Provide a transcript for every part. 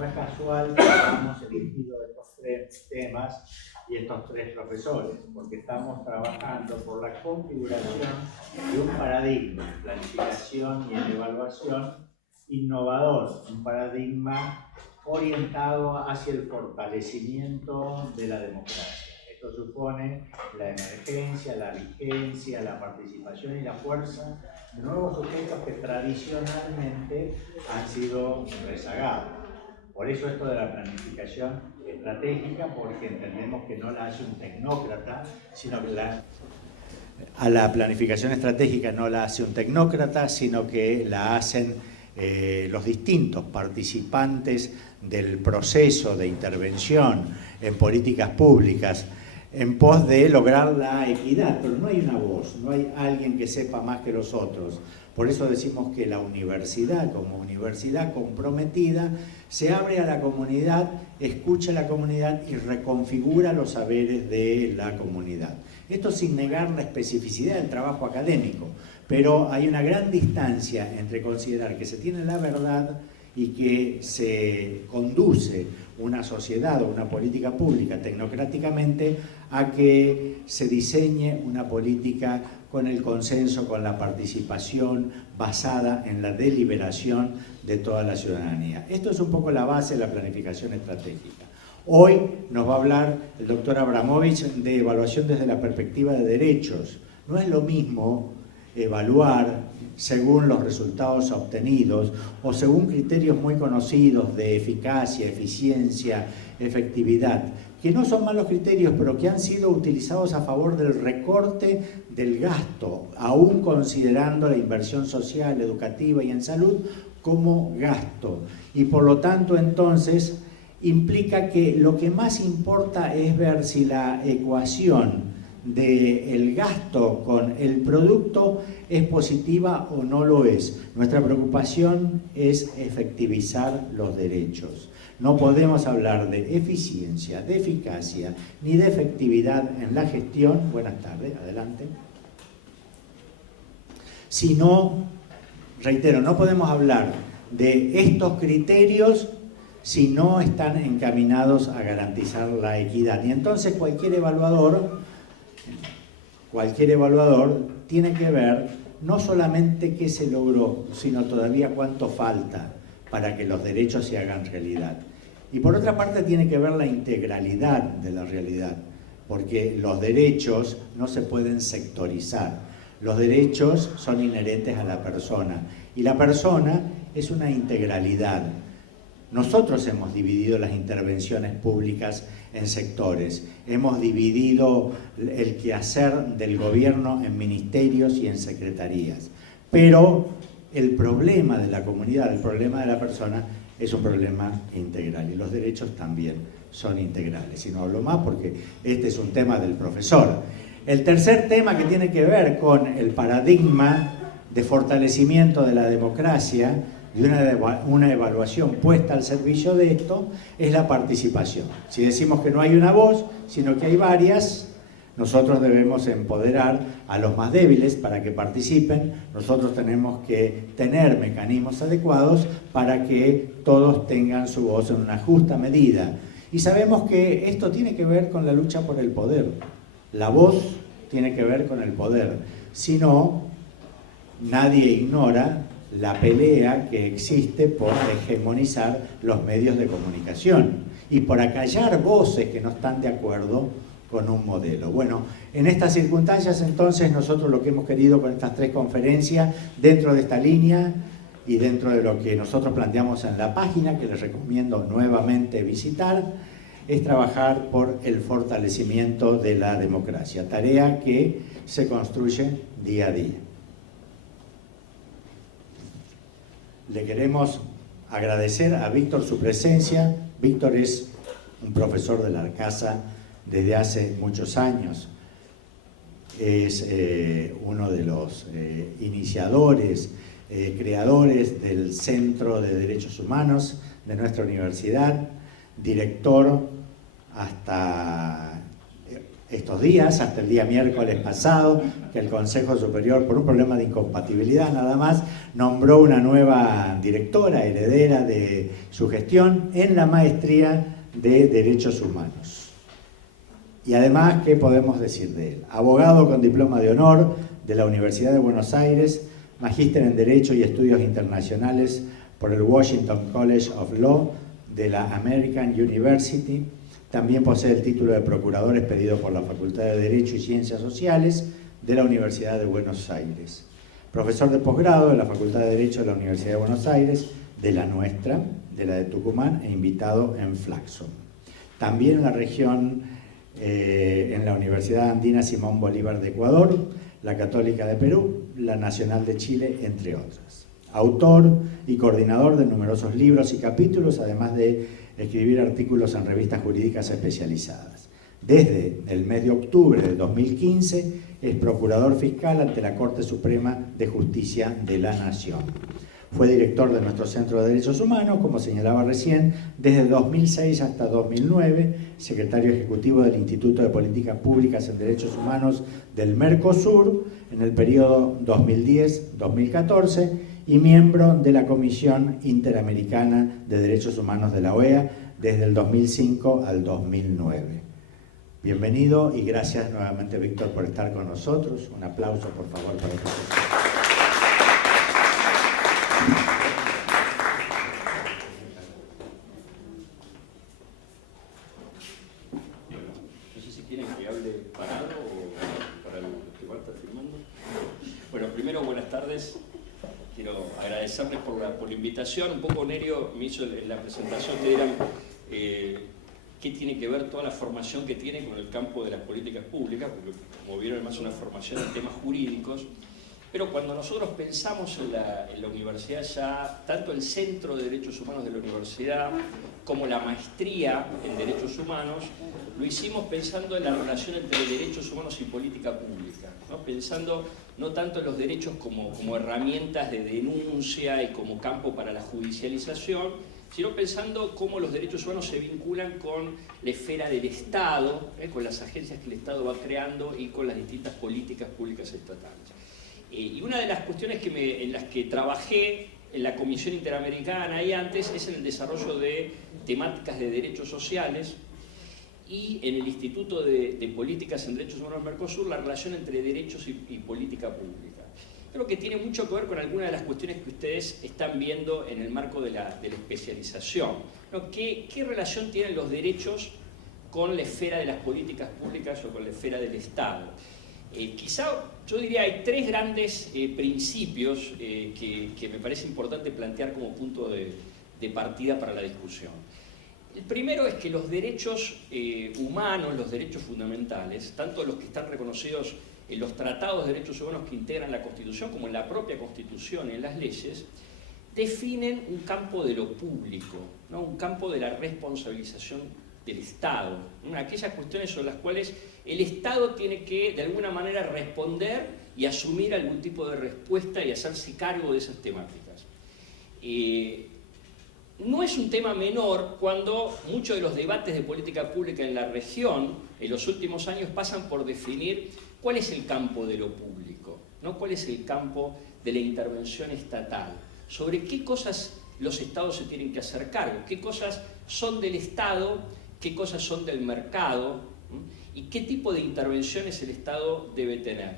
No es casual que hayamos elegido estos tres temas y estos tres profesores, porque estamos trabajando por la configuración de un paradigma en planificación y en evaluación innovador, un paradigma orientado hacia el fortalecimiento de la democracia. Esto supone la emergencia, la vigencia, la participación y la fuerza de nuevos sujetos que tradicionalmente han sido rezagados. Por eso esto de la planificación estratégica, porque entendemos que no la hace un tecnócrata, sino que a la planificación estratégica no la hace un tecnócrata, sino que la hacen los distintos participantes del proceso de intervención en políticas públicas en pos de lograr la equidad, pero no hay una voz, no hay alguien que sepa más que los otros. Por eso decimos que la universidad, como universidad comprometida, se abre a la comunidad, escucha a la comunidad y reconfigura los saberes de la comunidad. Esto sin negar la especificidad del trabajo académico, pero hay una gran distancia entre considerar que se tiene la verdad y que se conduce una sociedad o una política pública tecnocráticamente a que se diseñe una política con el consenso, con la participación basada en la deliberación de toda la ciudadanía. Esto es un poco la base de la planificación estratégica. Hoy nos va a hablar el doctor Abramovich de evaluación desde la perspectiva de derechos. No es lo mismo evaluar según los resultados obtenidos o según criterios muy conocidos de eficacia, eficiencia, efectividad, que no son malos criterios, pero que han sido utilizados a favor del recorte del gasto, aún considerando la inversión social, educativa y en salud como gasto. Y por lo tanto, entonces, implica que lo que más importa es ver si la ecuación del gasto con el producto es positiva o no lo es. Nuestra preocupación es efectivizar los derechos. No podemos hablar de eficiencia, de eficacia, ni de efectividad en la gestión, buenas tardes, adelante, sino, reitero, no podemos hablar de estos criterios si no están encaminados a garantizar la equidad. Y entonces cualquier evaluador tiene que ver no solamente qué se logró, sino todavía cuánto falta para que los derechos se hagan realidad. Y por otra parte tiene que ver la integralidad de la realidad, porque los derechos no se pueden sectorizar. Los derechos son inherentes a la persona y la persona es una integralidad. Nosotros hemos dividido las intervenciones públicas en sectores, hemos dividido el quehacer del gobierno en ministerios y en secretarías, pero el problema de la comunidad, el problema de la persona es un problema integral y los derechos también son integrales. Y no hablo más porque este es un tema del profesor. El tercer tema que tiene que ver con el paradigma de fortalecimiento de la democracia y una evaluación puesta al servicio de esto es la participación. Si decimos que no hay una voz, sino que hay varias, nosotros debemos empoderar a los más débiles para que participen, nosotros tenemos que tener mecanismos adecuados para que todos tengan su voz en una justa medida. Y sabemos que esto tiene que ver con la lucha por el poder. La voz tiene que ver con el poder. Si no, nadie ignora la pelea que existe por hegemonizar los medios de comunicación y por acallar voces que no están de acuerdo con un modelo. Bueno, en estas circunstancias entonces nosotros lo que hemos querido con estas tres conferencias, dentro de esta línea y dentro de lo que nosotros planteamos en la página, que les recomiendo nuevamente visitar, es trabajar por el fortalecimiento de la democracia, tarea que se construye día a día. Le queremos agradecer a Víctor su presencia. Víctor es un profesor de la Arcasa desde hace muchos años. Es uno de los iniciadores, creadores del Centro de Derechos Humanos de nuestra universidad, director hasta estos días, hasta el día miércoles pasado, que el Consejo Superior, por un problema de incompatibilidad nada más, nombró una nueva directora, heredera de su gestión, en la maestría de Derechos Humanos. Y además, ¿qué podemos decir de él? Abogado con diploma de honor de la Universidad de Buenos Aires, magíster en Derecho y Estudios Internacionales por el Washington College of Law de la American University. También posee el título de procurador expedido por la Facultad de Derecho y Ciencias Sociales de la Universidad de Buenos Aires. Profesor de posgrado de la Facultad de Derecho de la Universidad de Buenos Aires, de la nuestra, de la de Tucumán, e invitado en Flaxo. También en la región, en la Universidad Andina Simón Bolívar de Ecuador, la Católica de Perú, la Nacional de Chile, entre otras. Autor y coordinador de numerosos libros y capítulos, además de escribir artículos en revistas jurídicas especializadas. Desde el mes de octubre de 2015 es procurador fiscal ante la Corte Suprema de Justicia de la Nación. Fue director de nuestro Centro de Derechos Humanos, como señalaba recién, desde 2006 hasta 2009, secretario ejecutivo del Instituto de Políticas Públicas en Derechos Humanos del Mercosur en el periodo 2010-2014 y miembro de la Comisión Interamericana de Derechos Humanos de la OEA desde el 2005 al 2009. Bienvenido y gracias nuevamente, Víctor, por estar con nosotros. Un aplauso, por favor, para usted. No sé si quieren que hable parado o para el que va a estar filmando. Bueno, primero, buenas tardes. Quiero agradecerles por la invitación. Un poco Nerio me hizo en la presentación, te dirán qué tiene que ver toda la formación que tiene con el campo de las políticas públicas, porque como vieron es más una formación en temas jurídicos. Pero cuando nosotros pensamos en la universidad, ya tanto el Centro de Derechos Humanos de la universidad como la maestría en Derechos Humanos, lo hicimos pensando en la relación entre derechos humanos y política pública, ¿no? Pensando no tanto en los derechos como herramientas de denuncia y como campo para la judicialización, sino pensando cómo los derechos humanos se vinculan con la esfera del Estado, con las agencias que el Estado va creando y con las distintas políticas públicas estatales. Y una de las cuestiones en las que trabajé en la Comisión Interamericana y antes es en el desarrollo de temáticas de derechos sociales y en el Instituto de Políticas en Derechos Humanos del Mercosur la relación entre derechos y política pública. Creo que tiene mucho que ver con algunas de las cuestiones que ustedes están viendo en el marco de la especialización, ¿no? ¿Qué relación tienen los derechos con la esfera de las políticas públicas o con la esfera del Estado? Quizá yo diría hay tres grandes principios que me parece importante plantear como punto de partida para la discusión. El primero es que los derechos humanos, los derechos fundamentales, tanto los que están reconocidos en los tratados de derechos humanos que integran la Constitución como en la propia Constitución y en las leyes, definen un campo de lo público, ¿no? Un campo de la responsabilización del Estado, ¿no? Aquellas cuestiones sobre las cuales el Estado tiene que, de alguna manera, responder y asumir algún tipo de respuesta y hacerse cargo de esas temáticas. No es un tema menor cuando muchos de los debates de política pública en la región en los últimos años pasan por definir cuál es el campo de lo público, ¿no? Cuál es el campo de la intervención estatal, sobre qué cosas los estados se tienen que hacer cargo, qué cosas son del Estado, qué cosas son del mercado, y qué tipo de intervenciones el Estado debe tener.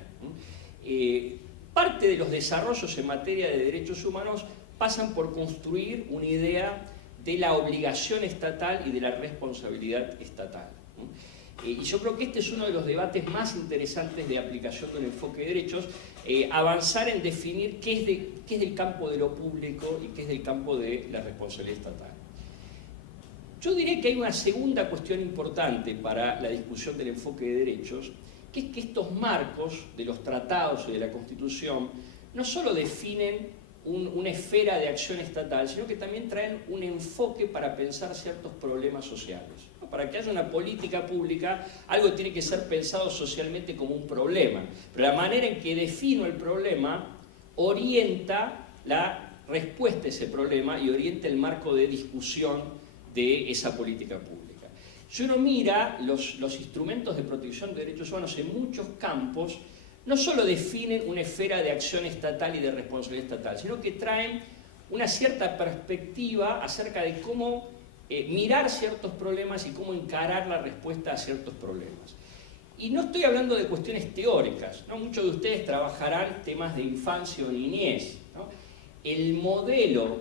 Parte de los desarrollos en materia de derechos humanos pasan por construir una idea de la obligación estatal y de la responsabilidad estatal. Y yo creo que este es uno de los debates más interesantes de aplicación del enfoque de derechos, avanzar en definir qué es del campo de lo público y qué es del campo de la responsabilidad estatal. Yo diré que hay una segunda cuestión importante para la discusión del enfoque de derechos, que es que estos marcos de los tratados y de la Constitución no solo definen una esfera de acción estatal, sino que también traen un enfoque para pensar ciertos problemas sociales. Para que haya una política pública, algo tiene que ser pensado socialmente como un problema, pero la manera en que defino el problema orienta la respuesta a ese problema y orienta el marco de discusión de esa política pública. Si uno mira los instrumentos de protección de derechos humanos en muchos campos, no solo definen una esfera de acción estatal y de responsabilidad estatal, sino que traen una cierta perspectiva acerca de cómo mirar ciertos problemas y cómo encarar la respuesta a ciertos problemas. Y no estoy hablando de cuestiones teóricas, ¿no? Muchos de ustedes trabajarán temas de infancia o niñez, ¿no? El modelo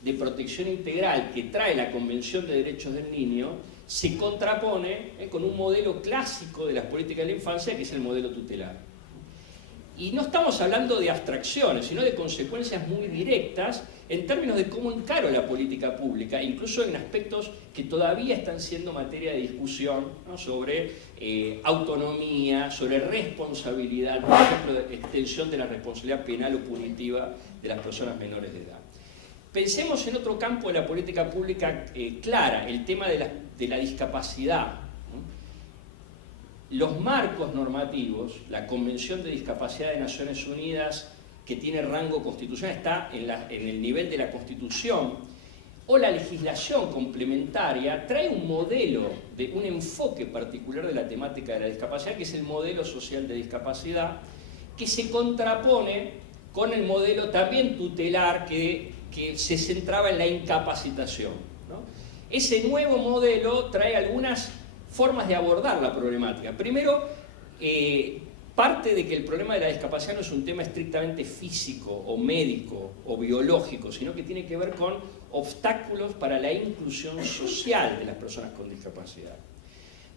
de protección integral que trae la Convención de Derechos del Niño se contrapone con un modelo clásico de las políticas de la infancia, que es el modelo tutelar. Y no estamos hablando de abstracciones, sino de consecuencias muy directas en términos de cómo encaro la política pública, incluso en aspectos que todavía están siendo materia de discusión, ¿no? Sobre autonomía, sobre responsabilidad, por ejemplo, de extensión de la responsabilidad penal o punitiva de las personas menores de edad. Pensemos en otro campo de la política pública clara, el tema de la discapacidad. Los marcos normativos, la Convención de Discapacidad de Naciones Unidas, que tiene rango constitucional, está en el nivel de la Constitución, o la legislación complementaria, trae un modelo, un enfoque particular de la temática de la discapacidad, que es el modelo social de discapacidad, que se contrapone con el modelo también tutelar que se centraba en la incapacitación, ¿no? Ese nuevo modelo trae algunas formas de abordar la problemática. Primero, parte de que el problema de la discapacidad no es un tema estrictamente físico o médico o biológico, sino que tiene que ver con obstáculos para la inclusión social de las personas con discapacidad.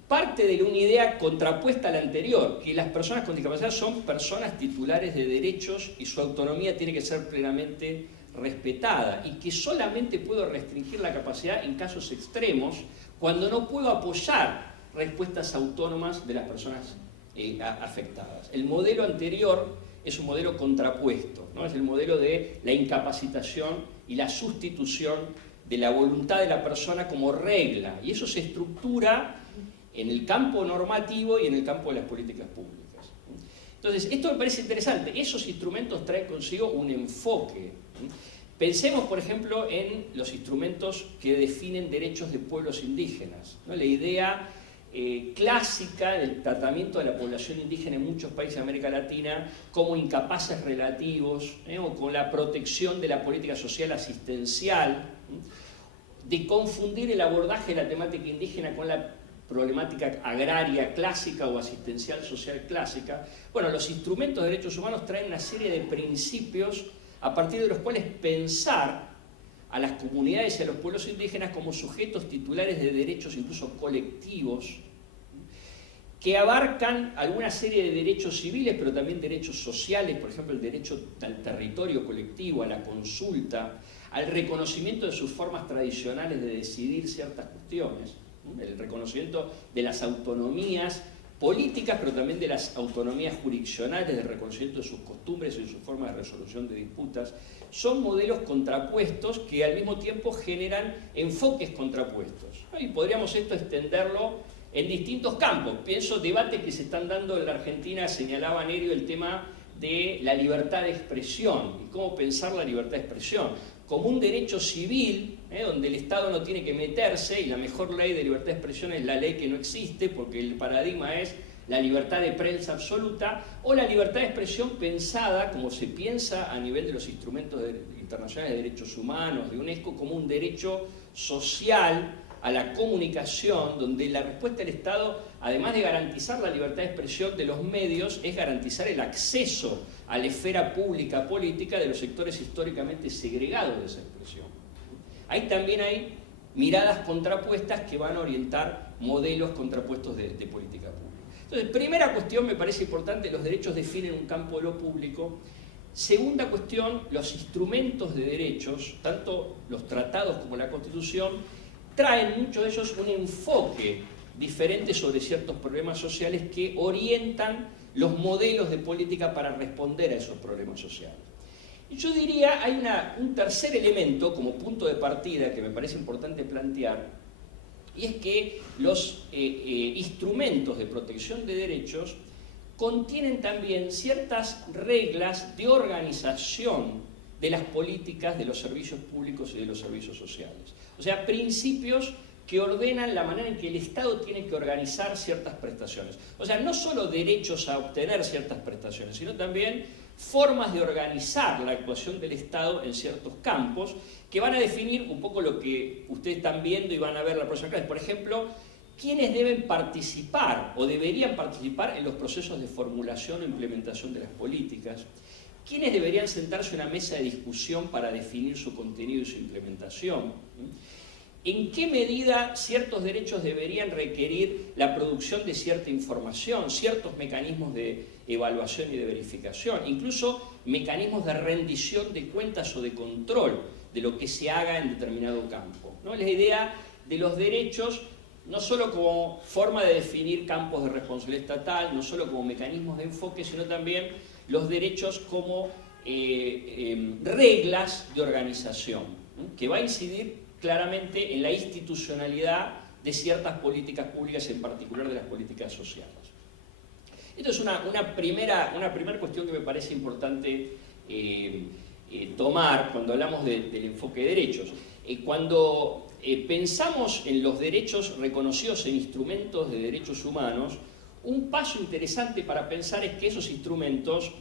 Parte de una idea contrapuesta a la anterior, que las personas con discapacidad son personas titulares de derechos y su autonomía tiene que ser plenamente respetada, y que solamente puedo restringir la capacidad en casos extremos cuando no puedo apoyar respuestas autónomas de las personas afectadas. El modelo anterior es un modelo contrapuesto, ¿no? Es el modelo de la incapacitación y la sustitución de la voluntad de la persona como regla, y eso se estructura en el campo normativo y en el campo de las políticas públicas. Entonces, esto me parece interesante. Esos instrumentos traen consigo un enfoque. Pensemos, por ejemplo, en los instrumentos que definen derechos de pueblos indígenas, ¿no? La idea clásica del tratamiento de la población indígena en muchos países de América Latina como incapaces relativos, o con la protección de la política social asistencial, de confundir el abordaje de la temática indígena con la problemática agraria clásica o asistencial social clásica. Bueno, los instrumentos de derechos humanos traen una serie de principios a partir de los cuales pensar a las comunidades y a los pueblos indígenas como sujetos titulares de derechos incluso colectivos, que abarcan alguna serie de derechos civiles, pero también derechos sociales, por ejemplo, el derecho al territorio colectivo, a la consulta, al reconocimiento de sus formas tradicionales de decidir ciertas cuestiones, el reconocimiento de las autonomías políticas, pero también de las autonomías jurisdiccionales, del reconocimiento de sus costumbres y de sus formas de resolución de disputas. Son modelos contrapuestos que al mismo tiempo generan enfoques contrapuestos. Y podríamos esto extenderlo en distintos campos. Pienso debates que se están dando en la Argentina, señalaba Nerio el tema de la libertad de expresión y cómo pensar la libertad de expresión como un derecho civil, donde el Estado no tiene que meterse, y la mejor ley de libertad de expresión es la ley que no existe, porque el paradigma es la libertad de prensa absoluta, o la libertad de expresión pensada, como se piensa a nivel de los instrumentos internacionales de derechos humanos, de UNESCO, como un derecho social a la comunicación, donde la respuesta del Estado, además de garantizar la libertad de expresión de los medios, es garantizar el acceso a la esfera pública política de los sectores históricamente segregados de esa expresión. Ahí también hay miradas contrapuestas que van a orientar modelos contrapuestos de política pública. Entonces, primera cuestión, me parece importante, los derechos definen un campo de lo público. Segunda cuestión, los instrumentos de derechos, tanto los tratados como la Constitución, traen muchos de ellos un enfoque diferente sobre ciertos problemas sociales que orientan los modelos de política para responder a esos problemas sociales. Y yo diría, hay un tercer elemento como punto de partida que me parece importante plantear, y es que los instrumentos de protección de derechos contienen también ciertas reglas de organización de las políticas de los servicios públicos y de los servicios sociales. O sea, principios que ordenan la manera en que el Estado tiene que organizar ciertas prestaciones. O sea, no solo derechos a obtener ciertas prestaciones, sino también formas de organizar la actuación del Estado en ciertos campos que van a definir un poco lo que ustedes están viendo y van a ver la próxima clase. Por ejemplo, quiénes deben participar o deberían participar en los procesos de formulación o implementación de las políticas, quiénes deberían sentarse en una mesa de discusión para definir su contenido y su implementación, en qué medida ciertos derechos deberían requerir la producción de cierta información, ciertos mecanismos de evaluación y de verificación, incluso mecanismos de rendición de cuentas o de control de lo que se haga en determinado campo, ¿no? La idea de los derechos no solo como forma de definir campos de responsabilidad estatal, no solo como mecanismos de enfoque, sino también los derechos como reglas de organización, ¿no? Que va a incidir claramente en la institucionalidad de ciertas políticas públicas, en particular de las políticas sociales. Esto es una primera cuestión que me parece importante tomar cuando hablamos del enfoque de derechos. Cuando pensamos en los derechos reconocidos en instrumentos de derechos humanos, un paso interesante para pensar es que esos instrumentos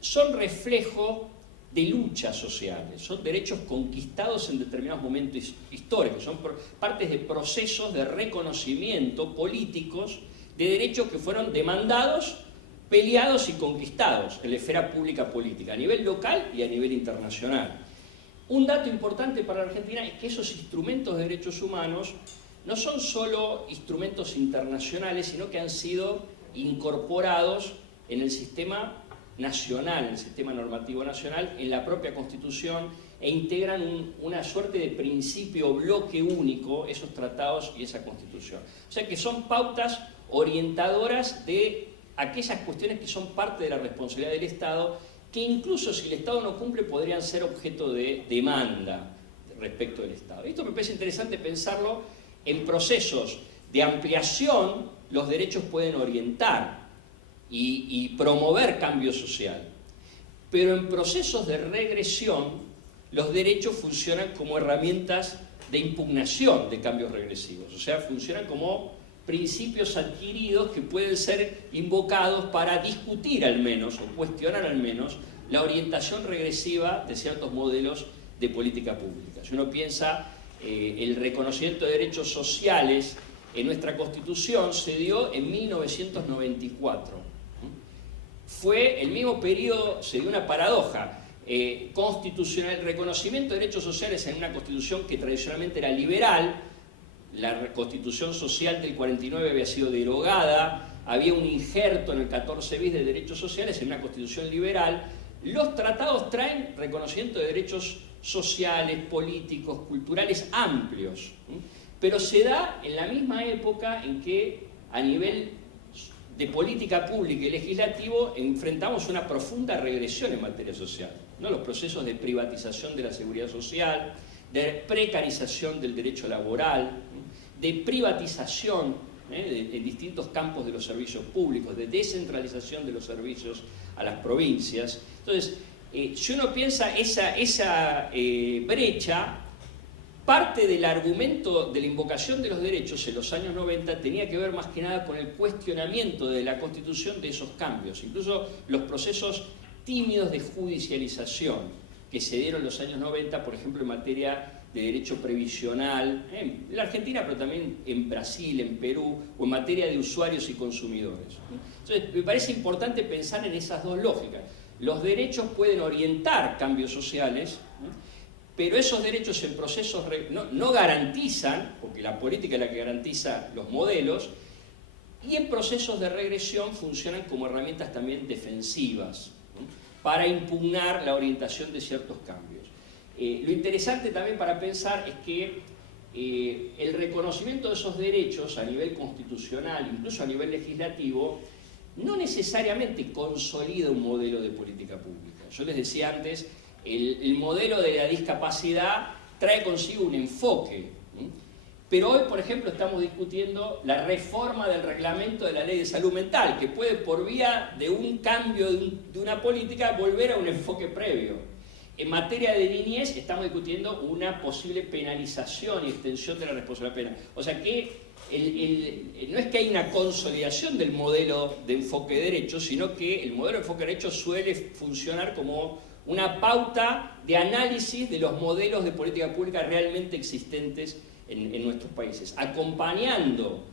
son reflejo de luchas sociales, son derechos conquistados en determinados momentos históricos, son partes de procesos de reconocimiento políticos de derechos que fueron demandados, peleados y conquistados en la esfera pública política, a nivel local y a nivel internacional. Un dato importante para la Argentina es que esos instrumentos de derechos humanos no son solo instrumentos internacionales, sino que han sido incorporados en el sistema nacional, en el sistema normativo nacional, en la propia Constitución, e integran una suerte de principio bloque único, esos tratados y esa Constitución. O sea que son pautas orientadoras de aquellas cuestiones que son parte de la responsabilidad del Estado, que incluso si el Estado no cumple podrían ser objeto de demanda respecto del Estado. Esto me parece interesante pensarlo en procesos de ampliación. Los derechos pueden orientar y promover cambio social, pero en procesos de regresión los derechos funcionan como herramientas de impugnación de cambios regresivos, o sea, funcionan como principios adquiridos que pueden ser invocados para discutir al menos o cuestionar al menos la orientación regresiva de ciertos modelos de política pública. Si uno piensa el reconocimiento de derechos sociales en nuestra Constitución se dio en 1994. Fue el mismo periodo, se dio una paradoja constitucional, el reconocimiento de derechos sociales en una Constitución que tradicionalmente era liberal. La Constitución Social del 49 había sido derogada, había un injerto en el 14 bis de derechos sociales en una Constitución liberal. Los tratados traen reconocimiento de derechos sociales, políticos, culturales amplios, pero se da en la misma época en que a nivel de política pública y legislativo enfrentamos una profunda regresión en materia social, ¿no? Los procesos de privatización de la seguridad social, de precarización del derecho laboral, de privatización en distintos campos de los servicios públicos, de descentralización de los servicios a las provincias. Entonces, si uno piensa esa brecha, parte del argumento de la invocación de los derechos en los años 90 tenía que ver más que nada con el cuestionamiento de la Constitución de esos cambios, incluso los procesos tímidos de judicialización que se dieron en los años 90, por ejemplo, en materia de derecho previsional, en la Argentina, pero también en Brasil, en Perú, o en materia de usuarios y consumidores. Entonces, me parece importante pensar en esas dos lógicas. Los derechos pueden orientar cambios sociales, pero esos derechos en procesos no garantizan, porque la política es la que garantiza los modelos, y en procesos de regresión funcionan como herramientas también defensivas, ¿no? Para impugnar la orientación de ciertos cambios. Lo interesante también para pensar es que el reconocimiento de esos derechos a nivel constitucional, incluso a nivel legislativo, no necesariamente consolida un modelo de política pública. Yo les decía antes, el modelo de la discapacidad trae consigo un enfoque, pero hoy, por ejemplo, estamos discutiendo la reforma del reglamento de la Ley de Salud Mental, que puede, por vía de un cambio de una política, volver a un enfoque previo. en materia de niñez estamos discutiendo una posible penalización y extensión de la responsabilidad penal. O sea que no es que hay una consolidación del modelo de enfoque de derecho, sino que el modelo de enfoque de derecho suele funcionar como una pauta de análisis de los modelos de política pública realmente existentes en nuestros países, acompañando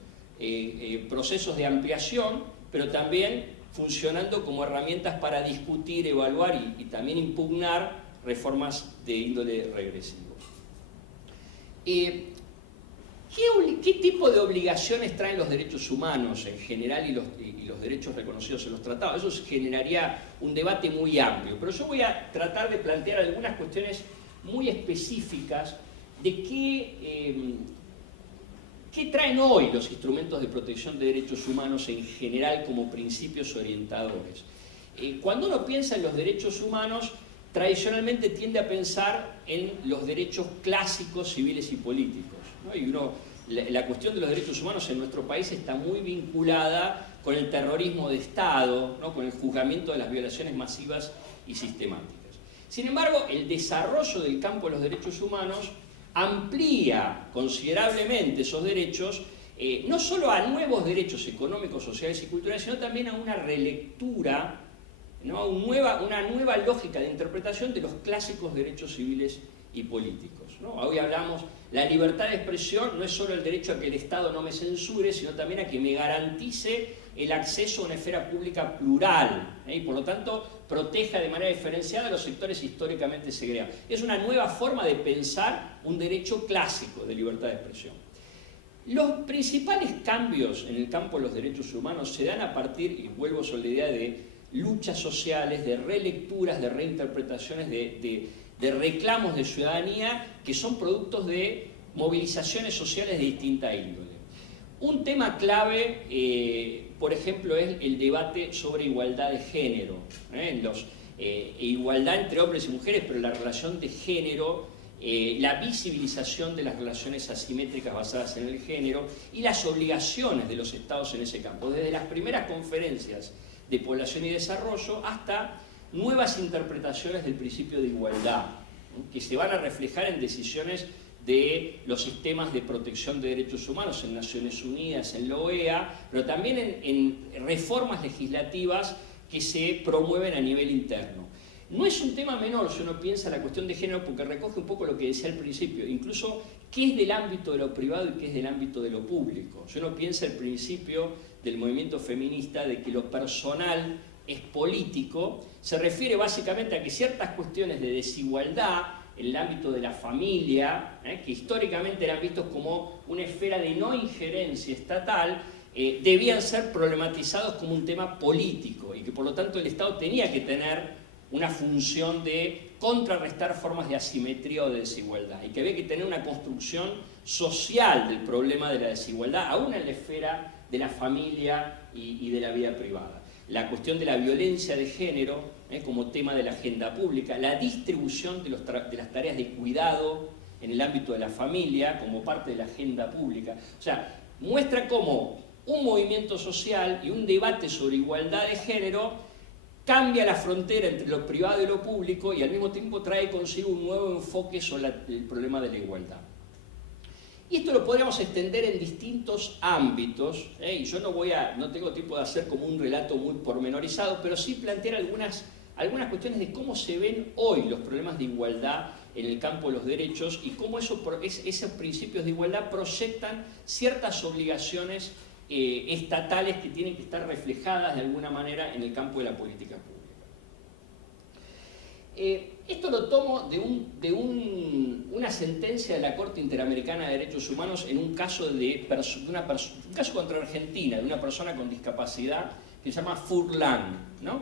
procesos de ampliación, pero también funcionando como herramientas para discutir, evaluar y también impugnar reformas de índole regresivo. ¿Qué tipo de obligaciones traen los derechos humanos en general y los derechos reconocidos en los tratados? Eso generaría un debate muy amplio, pero yo voy a tratar de plantear algunas cuestiones muy específicas de qué traen hoy los instrumentos de protección de derechos humanos en general como principios orientadores. Cuando uno piensa en los derechos humanos, tradicionalmente tiende a pensar en los derechos clásicos civiles y políticos, ¿no? Y la cuestión de los derechos humanos en nuestro país está muy vinculada con el terrorismo de Estado, ¿no? Con el juzgamiento de las violaciones masivas y sistemáticas. Sin embargo, el desarrollo del campo de los derechos humanos amplía considerablemente esos derechos, no solo a nuevos derechos económicos, sociales y culturales, sino también a una relectura, ¿no? Una nueva lógica de interpretación de los clásicos derechos civiles y políticos, ¿no? Hoy hablamos, la libertad de expresión no es solo el derecho a que el Estado no me censure, sino también a que me garantice el acceso a una esfera pública plural, y por lo tanto proteja de manera diferenciada a los sectores históricamente segregados. Es una nueva forma de pensar un derecho clásico de libertad de expresión. Los principales cambios en el campo de los derechos humanos se dan a partir, y vuelvo sobre la idea de luchas sociales, de relecturas, de reinterpretaciones, de reclamos de ciudadanía que son productos de movilizaciones sociales de distinta índole. Un tema clave, por ejemplo, es el debate sobre igualdad de género, igualdad entre hombres y mujeres, pero la relación de género, la visibilización de las relaciones asimétricas basadas en el género y las obligaciones de los estados en ese campo, desde las primeras conferencias de población y desarrollo hasta nuevas interpretaciones del principio de igualdad, ¿no? Que se van a reflejar en decisiones de los sistemas de protección de derechos humanos en Naciones Unidas, en la OEA, pero también en reformas legislativas que se promueven a nivel interno. No es un tema menor si uno piensa en la cuestión de género, porque recoge un poco lo que decía al principio, incluso qué es del ámbito de lo privado y qué es del ámbito de lo público. Si uno piensa el principio del movimiento feminista de que lo personal es político, se refiere básicamente a que ciertas cuestiones de desigualdad en el ámbito de la familia, que históricamente eran vistos como una esfera de no injerencia estatal, debían ser problematizados como un tema político y que por lo tanto el Estado tenía que tener una función de contrarrestar formas de asimetría o de desigualdad y que había que tener una construcción social del problema de la desigualdad, aún en la esfera de la familia y de la vida privada. La cuestión de la violencia de género como tema de la agenda pública, la distribución de las tareas de cuidado en el ámbito de la familia como parte de la agenda pública. O sea, muestra cómo un movimiento social y un debate sobre igualdad de género cambia la frontera entre lo privado y lo público y al mismo tiempo trae consigo un nuevo enfoque sobre el problema de la igualdad. Y esto lo podríamos extender en distintos ámbitos, y yo no tengo tiempo de hacer como un relato muy pormenorizado, pero sí plantear algunas cuestiones de cómo se ven hoy los problemas de igualdad en el campo de los derechos y cómo esos principios de igualdad proyectan ciertas obligaciones estatales que tienen que estar reflejadas de alguna manera en el campo de la política pública. Esto lo tomo de una sentencia de la Corte Interamericana de Derechos Humanos en un caso un caso contra Argentina, de una persona con discapacidad que se llama Furlan, ¿no?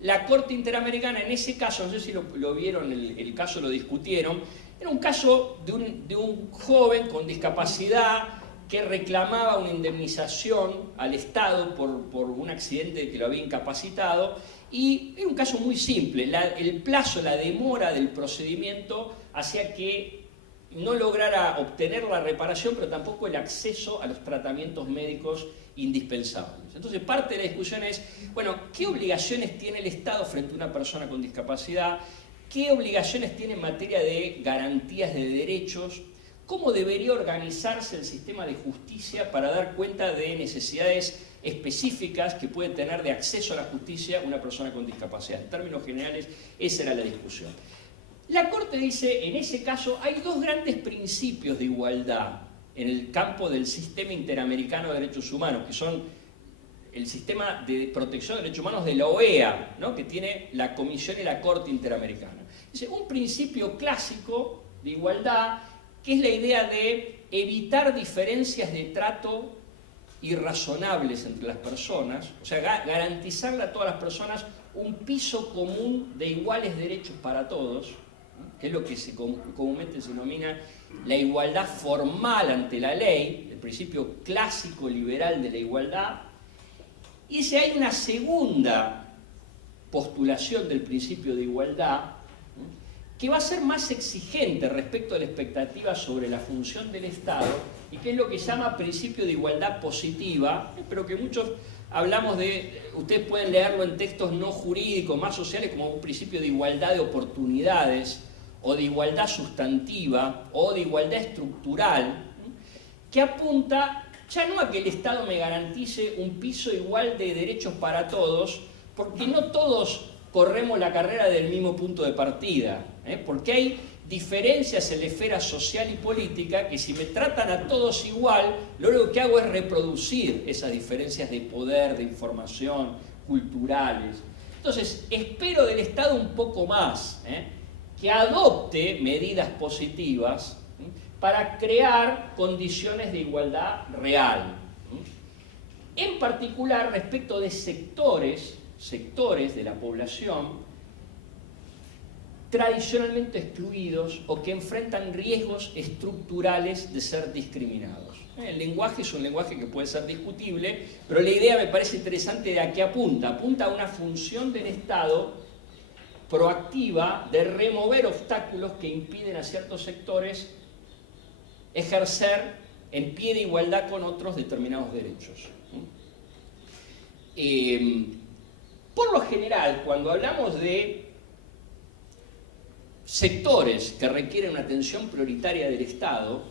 La Corte Interamericana en ese caso, no sé si lo vieron, el caso lo discutieron, era un caso de un joven con discapacidad que reclamaba una indemnización al Estado por un accidente que lo había incapacitado, y era un caso muy simple. El plazo, la demora del procedimiento hacía que no lograra obtener la reparación, pero tampoco el acceso a los tratamientos médicos indispensables. Entonces, parte de la discusión es, bueno, ¿qué obligaciones tiene el Estado frente a una persona con discapacidad? qué obligaciones tiene en materia de garantías de derechos, cómo debería organizarse el sistema de justicia para dar cuenta de necesidades específicas que puede tener de acceso a la justicia una persona con discapacidad. En términos generales, esa era la discusión. La Corte dice, en ese caso, hay dos grandes principios de igualdad en el campo del sistema interamericano de derechos humanos, que son el sistema de protección de derechos humanos de la OEA, ¿no?, que tiene la Comisión y la Corte Interamericana. Dice, un principio clásico de igualdad, que es la idea de evitar diferencias de trato irrazonables entre las personas, o sea, garantizarle a todas las personas un piso común de iguales derechos para todos, ¿no?, que es lo que comúnmente se denomina la igualdad formal ante la ley, el principio clásico liberal de la igualdad. Y si hay una segunda postulación del principio de igualdad, que va a ser más exigente respecto a la expectativa sobre la función del Estado, y que es lo que se llama principio de igualdad positiva, pero que muchos hablamos de, ustedes pueden leerlo en textos no jurídicos, más sociales, como un principio de igualdad de oportunidades, o de igualdad sustantiva, o de igualdad estructural, que apunta ya no a que el Estado me garantice un piso igual de derechos para todos, porque no todos corremos la carrera del mismo punto de partida, porque hay diferencias en la esfera social y política que si me tratan a todos igual, lo único que hago es reproducir esas diferencias de poder, de información, culturales. Entonces, espero del Estado un poco más, que adopte medidas positivas para crear condiciones de igualdad real. En particular, respecto de sectores de la población tradicionalmente excluidos o que enfrentan riesgos estructurales de ser discriminados. El lenguaje es un lenguaje que puede ser discutible, pero la idea me parece interesante de a qué apunta. Apunta a una función del Estado proactiva de remover obstáculos que impiden a ciertos sectores ejercer en pie de igualdad con otros determinados derechos. Por lo general, cuando hablamos de sectores que requieren una atención prioritaria del Estado,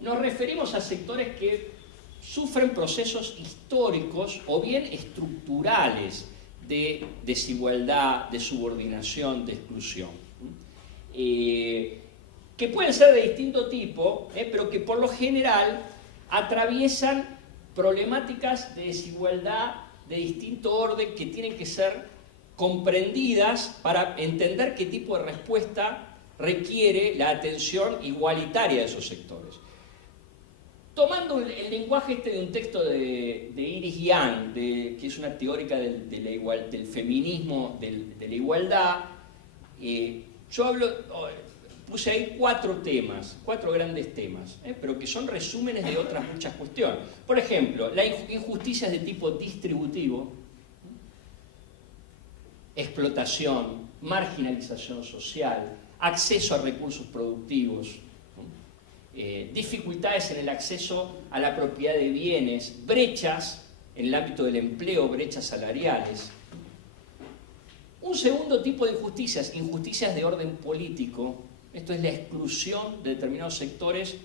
nos referimos a sectores que sufren procesos históricos o bien estructurales de desigualdad, de subordinación, de exclusión, que pueden ser de distinto tipo, pero que por lo general atraviesan problemáticas de desigualdad de distinto orden que tienen que ser comprendidas para entender qué tipo de respuesta requiere la atención igualitaria de esos sectores. Tomando el lenguaje de un texto de Iris Young, que es una teórica del feminismo de la igualdad, yo puse ahí cuatro grandes temas, pero que son resúmenes de otras muchas cuestiones. Por ejemplo, la injusticia de tipo distributivo, explotación, marginalización social, acceso a recursos productivos, dificultades en el acceso a la propiedad de bienes, brechas en el ámbito del empleo, brechas salariales. Un segundo tipo de injusticias, injusticias de orden político. Esto es la exclusión de determinados sectores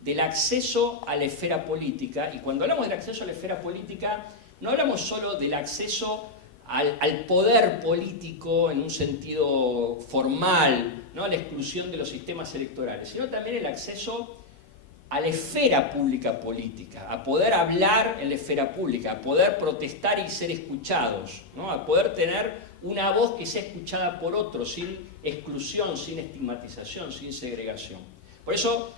del acceso a la esfera política. Y cuando hablamos del acceso a la esfera política, no hablamos solo del acceso al poder político en un sentido formal, ¿no?, a la exclusión de los sistemas electorales, sino también el acceso a la esfera pública política, a poder hablar en la esfera pública, a poder protestar y ser escuchados, ¿no?, a poder tener una voz que sea escuchada por otros, sin exclusión, sin estigmatización, sin segregación. Por eso,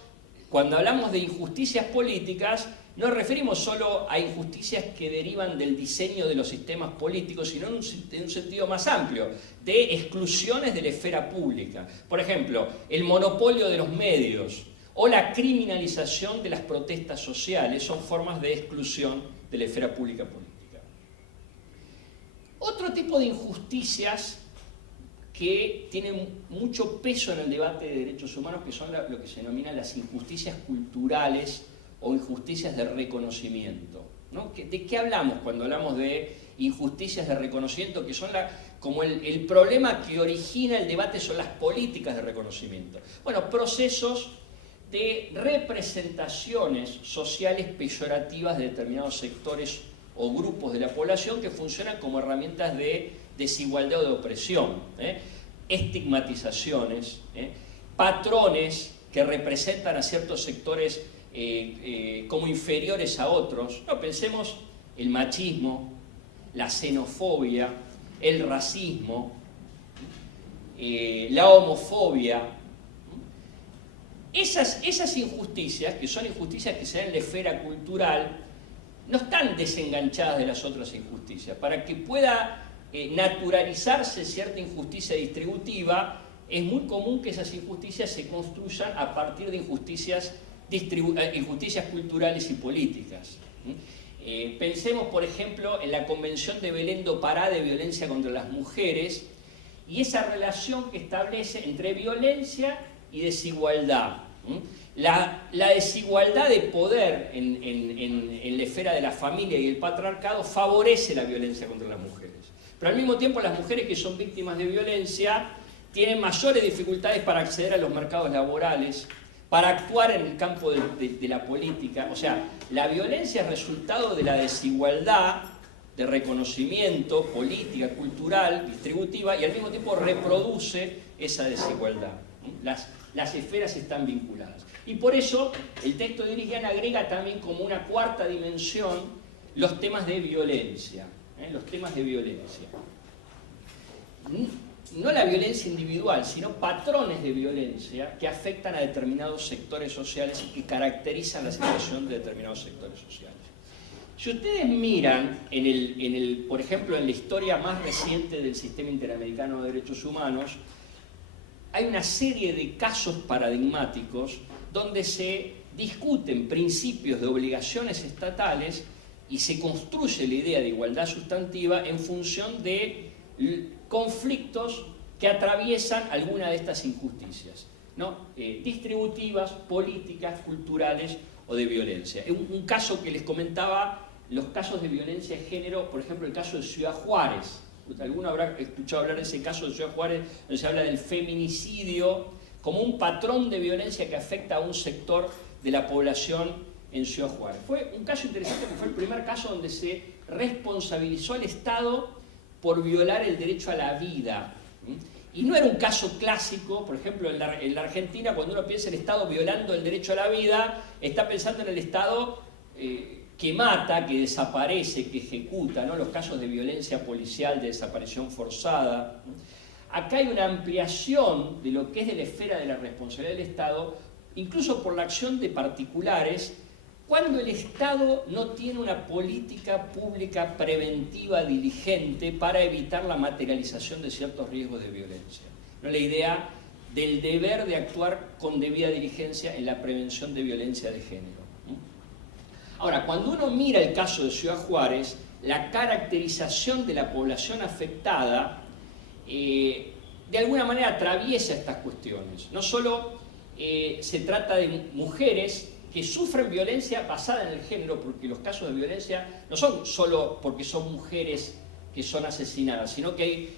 cuando hablamos de injusticias políticas, no nos referimos solo a injusticias que derivan del diseño de los sistemas políticos, sino en un sentido más amplio, de exclusiones de la esfera pública. Por ejemplo, el monopolio de los medios o la criminalización de las protestas sociales son formas de exclusión de la esfera pública política. Otro tipo de injusticias que tienen mucho peso en el debate de derechos humanos, que son lo que se denominan las injusticias culturales o injusticias de reconocimiento, ¿no? ¿De qué hablamos cuando hablamos de injusticias de reconocimiento? Que son como el problema que origina el debate son las políticas de reconocimiento. Bueno, procesos de representaciones sociales peyorativas de determinados sectores o grupos de la población que funcionan como herramientas de desigualdad o de opresión, estigmatizaciones, patrones que representan a ciertos sectores como inferiores a otros. No, pensemos el machismo, la xenofobia, el racismo, la homofobia. Esas injusticias, que son injusticias que se dan en la esfera cultural, no están desenganchadas de las otras injusticias. Para que pueda naturalizarse cierta injusticia distributiva, es muy común que esas injusticias se construyan a partir de injusticias culturales y políticas. Pensemos, por ejemplo, en la Convención de Belém do Pará de violencia contra las mujeres y esa relación que establece entre violencia y desigualdad. La desigualdad de poder en la esfera de la familia y el patriarcado favorece la violencia contra las mujeres. Pero al mismo tiempo las mujeres que son víctimas de violencia tienen mayores dificultades para acceder a los mercados laborales, para actuar en el campo de la política. O sea, la violencia es resultado de la desigualdad de reconocimiento, política, cultural, distributiva, y al mismo tiempo reproduce esa desigualdad. Las esferas están vinculadas. Y por eso el texto de Irigian agrega también como una cuarta dimensión los temas de violencia. Los temas de violencia. No la violencia individual, sino patrones de violencia que afectan a determinados sectores sociales y que caracterizan la situación de determinados sectores sociales. Si ustedes miran, por ejemplo, en la historia más reciente del Sistema Interamericano de Derechos Humanos, hay una serie de casos paradigmáticos donde se discuten principios de obligaciones estatales y se construye la idea de igualdad sustantiva en función de conflictos que atraviesan alguna de estas injusticias, ¿no? Distributivas, políticas, culturales o de violencia. Un caso que les comentaba, los casos de violencia de género, por ejemplo el caso de Ciudad Juárez. ¿Alguno habrá escuchado hablar de ese caso de Ciudad Juárez, donde se habla del feminicidio como un patrón de violencia que afecta a un sector de la población en Ciudad Juárez? Fue un caso interesante porque fue el primer caso donde se responsabilizó al Estado por violar el derecho a la vida. Y no era un caso clásico, por ejemplo, en la Argentina, cuando uno piensa en el Estado violando el derecho a la vida, está pensando en el Estado que mata, que desaparece, que ejecuta, ¿no? Los casos de violencia policial, de desaparición forzada. Acá hay una ampliación de lo que es de la esfera de la responsabilidad del Estado, incluso por la acción de particulares, cuando el Estado no tiene una política pública preventiva diligente para evitar la materialización de ciertos riesgos de violencia. ¿No? La idea del deber de actuar con debida diligencia en la prevención de violencia de género. Ahora, cuando uno mira el caso de Ciudad Juárez, la caracterización de la población afectada de alguna manera atraviesa estas cuestiones. No solo se trata de mujeres que sufren violencia basada en el género, porque los casos de violencia no son solo porque son mujeres que son asesinadas, sino que hay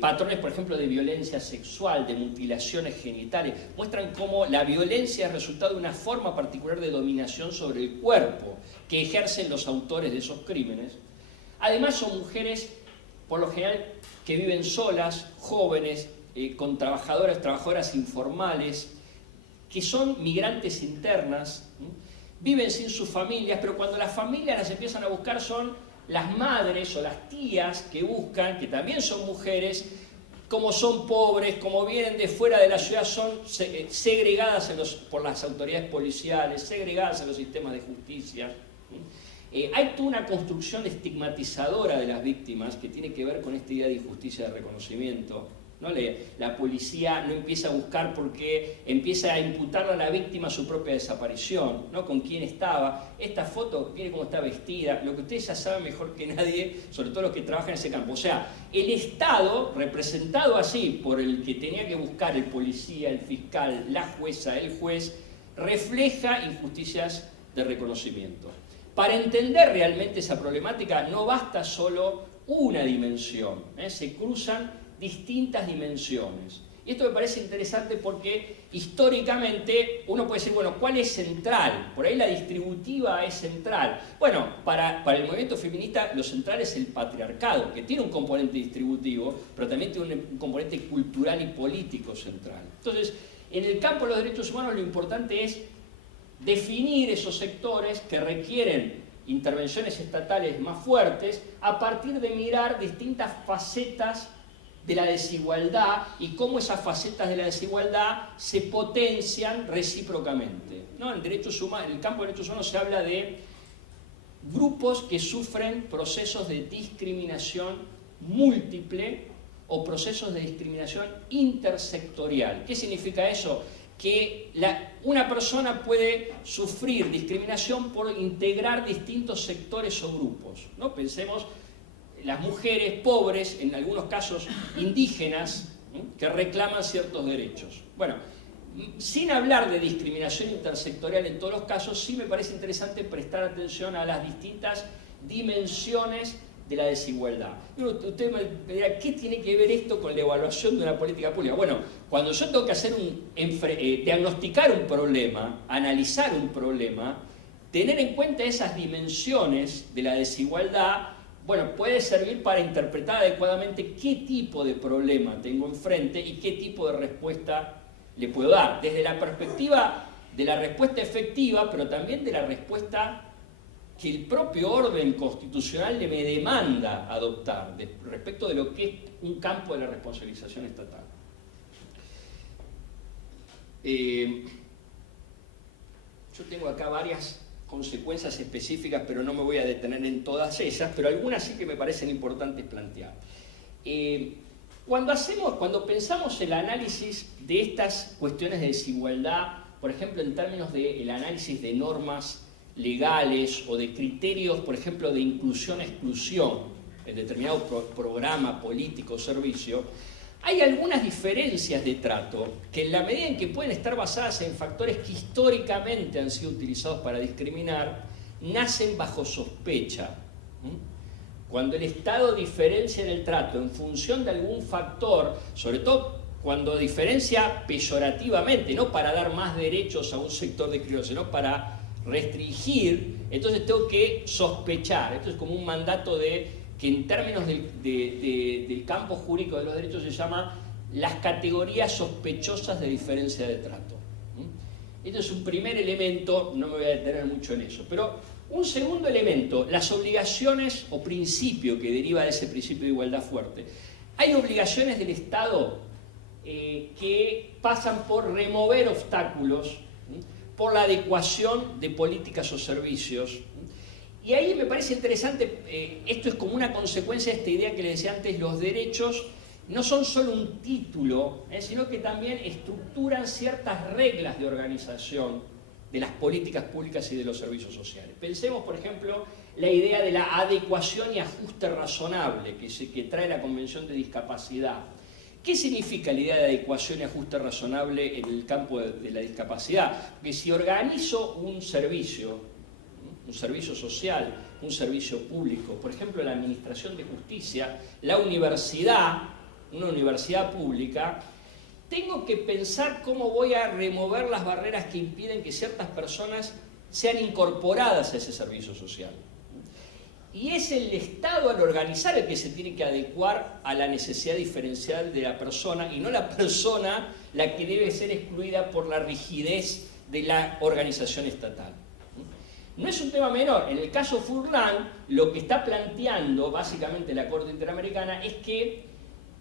patrones, por ejemplo, de violencia sexual, de mutilaciones genitales. Muestran cómo la violencia es resultado de una forma particular de dominación sobre el cuerpo que ejercen los autores de esos crímenes. Además son mujeres, por lo general, que viven solas, jóvenes, con trabajadoras informales, que son migrantes internas, viven sin sus familias, pero cuando las familias las empiezan a buscar son las madres o las tías que buscan, que también son mujeres, como son pobres, como vienen de fuera de la ciudad, son segregadas por las autoridades policiales, segregadas en los sistemas de justicia. Hay toda una construcción estigmatizadora de las víctimas que tiene que ver con esta idea de injusticia de reconocimiento. ¿No? La policía no empieza a buscar porque empieza a imputarle a la víctima su propia desaparición, ¿no? Con quién estaba, esta foto, tiene cómo está vestida, lo que ustedes ya saben mejor que nadie, sobre todo los que trabajan en ese campo. O sea, el Estado, representado así por el que tenía que buscar el policía, el fiscal, la jueza, el juez, refleja injusticias de reconocimiento. Para entender realmente esa problemática no basta solo una dimensión, se cruzan distintas dimensiones. Y esto me parece interesante porque históricamente uno puede decir, bueno, ¿cuál es central? Por ahí la distributiva es central. Bueno, para el movimiento feminista lo central es el patriarcado, que tiene un componente distributivo, pero también tiene un componente cultural y político central. Entonces, en el campo de los derechos humanos lo importante es definir esos sectores que requieren intervenciones estatales más fuertes a partir de mirar distintas facetas de la desigualdad y cómo esas facetas de la desigualdad se potencian recíprocamente, ¿no? En el campo de derechos humanos se habla de grupos que sufren procesos de discriminación múltiple o procesos de discriminación intersectorial. ¿Qué significa eso? Que una persona puede sufrir discriminación por integrar distintos sectores o grupos, ¿no? Pensemos las mujeres pobres, en algunos casos indígenas, que reclaman ciertos derechos. Bueno, sin hablar de discriminación intersectorial en todos los casos, sí me parece interesante prestar atención a las distintas dimensiones de la desigualdad. Usted me dirá, ¿qué tiene que ver esto con la evaluación de una política pública? Bueno, cuando yo tengo que hacer diagnosticar un problema, analizar un problema, tener en cuenta esas dimensiones de la desigualdad, bueno, puede servir para interpretar adecuadamente qué tipo de problema tengo enfrente y qué tipo de respuesta le puedo dar. Desde la perspectiva de la respuesta efectiva, pero también de la respuesta que el propio orden constitucional me demanda adoptar respecto de lo que es un campo de la responsabilización estatal. Yo tengo acá varias consecuencias específicas, pero no me voy a detener en todas ellas, pero algunas sí que me parecen importantes plantear. Cuando pensamos el análisis de estas cuestiones de desigualdad, por ejemplo, en términos del análisis de normas legales o de criterios, por ejemplo, de inclusión-exclusión en determinado programa, político o servicio, hay algunas diferencias de trato que en la medida en que pueden estar basadas en factores que históricamente han sido utilizados para discriminar, nacen bajo sospecha. Cuando el Estado diferencia en el trato en función de algún factor, sobre todo cuando diferencia peyorativamente, no para dar más derechos a un sector discriminado, sino para restringir, entonces tengo que sospechar. Esto es como un mandato que en términos del campo jurídico de los derechos se llama las categorías sospechosas de diferencia de trato. Este es un primer elemento, no me voy a detener mucho en eso, pero un segundo elemento, las obligaciones o principio que deriva de ese principio de igualdad fuerte. Hay obligaciones del Estado que pasan por remover obstáculos, por la adecuación de políticas o servicios. Y ahí me parece interesante, esto es como una consecuencia de esta idea que les decía antes, los derechos no son solo un título, sino que también estructuran ciertas reglas de organización de las políticas públicas y de los servicios sociales. Pensemos, por ejemplo, la idea de la adecuación y ajuste razonable que trae la Convención de Discapacidad. ¿Qué significa la idea de adecuación y ajuste razonable en el campo de la discapacidad? Que si organizo un servicio social, un servicio público, por ejemplo la administración de justicia, la universidad, una universidad pública, tengo que pensar cómo voy a remover las barreras que impiden que ciertas personas sean incorporadas a ese servicio social. Y es el Estado al organizar el que se tiene que adecuar a la necesidad diferencial de la persona y no la persona la que debe ser excluida por la rigidez de la organización estatal. No es un tema menor. En el caso Furlan, lo que está planteando básicamente la Corte Interamericana es que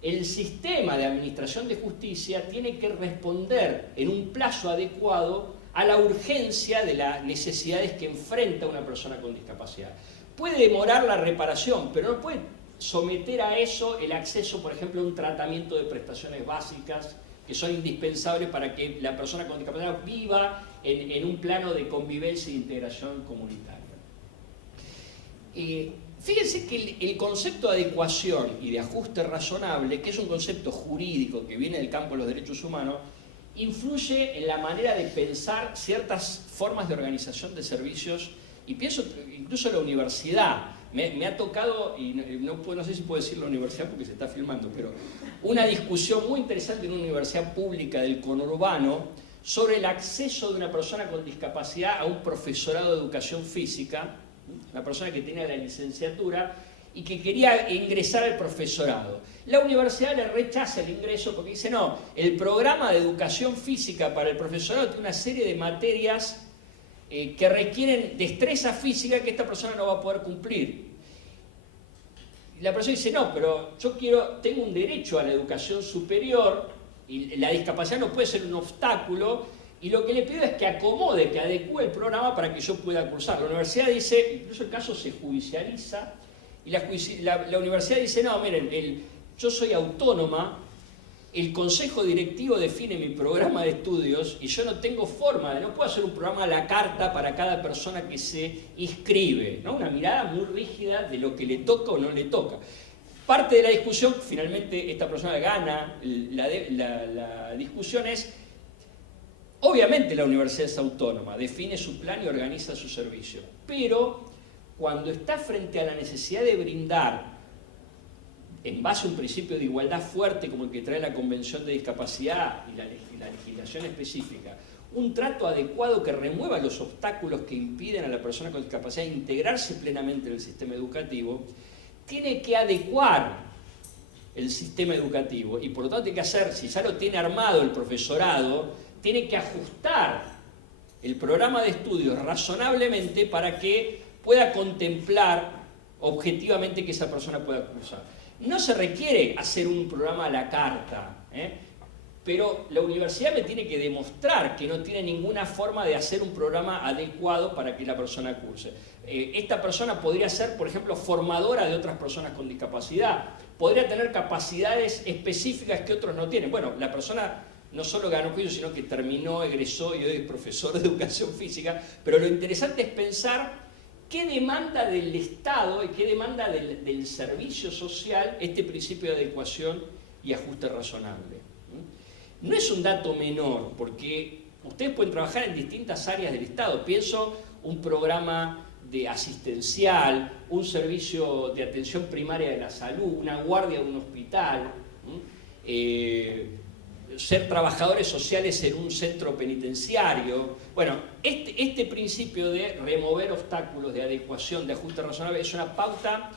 el sistema de administración de justicia tiene que responder en un plazo adecuado a la urgencia de las necesidades que enfrenta una persona con discapacidad. Puede demorar la reparación, pero no puede someter a eso el acceso, por ejemplo, a un tratamiento de prestaciones básicas que son indispensables para que la persona con discapacidad viva en un plano de convivencia e integración comunitaria. Fíjense que el concepto de adecuación y de ajuste razonable, que es un concepto jurídico que viene del campo de los derechos humanos, influye en la manera de pensar ciertas formas de organización de servicios, y pienso incluso en la universidad. me ha tocado, y no sé si puedo decir la universidad porque se está filmando, pero una discusión muy interesante en una universidad pública del conurbano sobre el acceso de una persona con discapacidad a un profesorado de educación física, una persona que tenía la licenciatura y que quería ingresar al profesorado. La universidad le rechaza el ingreso porque dice, no, el programa de educación física para el profesorado tiene una serie de materias que requieren destreza física que esta persona no va a poder cumplir. Y la persona dice, no, pero yo tengo un derecho a la educación superior y la discapacidad no puede ser un obstáculo y lo que le pido es que acomode, que adecue el programa para que yo pueda cursar. La universidad dice, incluso el caso se judicializa y la universidad dice, no, miren, yo soy autónoma, el consejo directivo define mi programa de estudios y yo no tengo forma, no puedo hacer un programa a la carta para cada persona que se inscribe, ¿no? Una mirada muy rígida de lo que le toca o no le toca. Parte de la discusión, finalmente esta persona gana la discusión es, obviamente la universidad es autónoma, define su plan y organiza su servicio, pero cuando está frente a la necesidad de brindar en base a un principio de igualdad fuerte como el que trae la Convención de Discapacidad y la legislación específica, un trato adecuado que remueva los obstáculos que impiden a la persona con discapacidad integrarse plenamente en el sistema educativo, tiene que adecuar el sistema educativo y por lo tanto tiene que hacer, si ya lo tiene armado el profesorado, tiene que ajustar el programa de estudios razonablemente para que pueda contemplar objetivamente que esa persona pueda cursar. No se requiere hacer un programa a la carta, pero la universidad me tiene que demostrar que no tiene ninguna forma de hacer un programa adecuado para que la persona curse. Esta persona podría ser, por ejemplo, formadora de otras personas con discapacidad, podría tener capacidades específicas que otros no tienen. Bueno, la persona no solo ganó juicio, sino que terminó, egresó y hoy es profesor de educación física, pero lo interesante es pensar ¿qué demanda del Estado y qué demanda del servicio social este principio de adecuación y ajuste razonable? No es un dato menor, porque ustedes pueden trabajar en distintas áreas del Estado. Pienso un programa de asistencial, un servicio de atención primaria de la salud, una guardia de un hospital, ser trabajadores sociales en un centro penitenciario. Bueno, este principio de remover obstáculos, de adecuación, de ajuste razonable, es una pauta,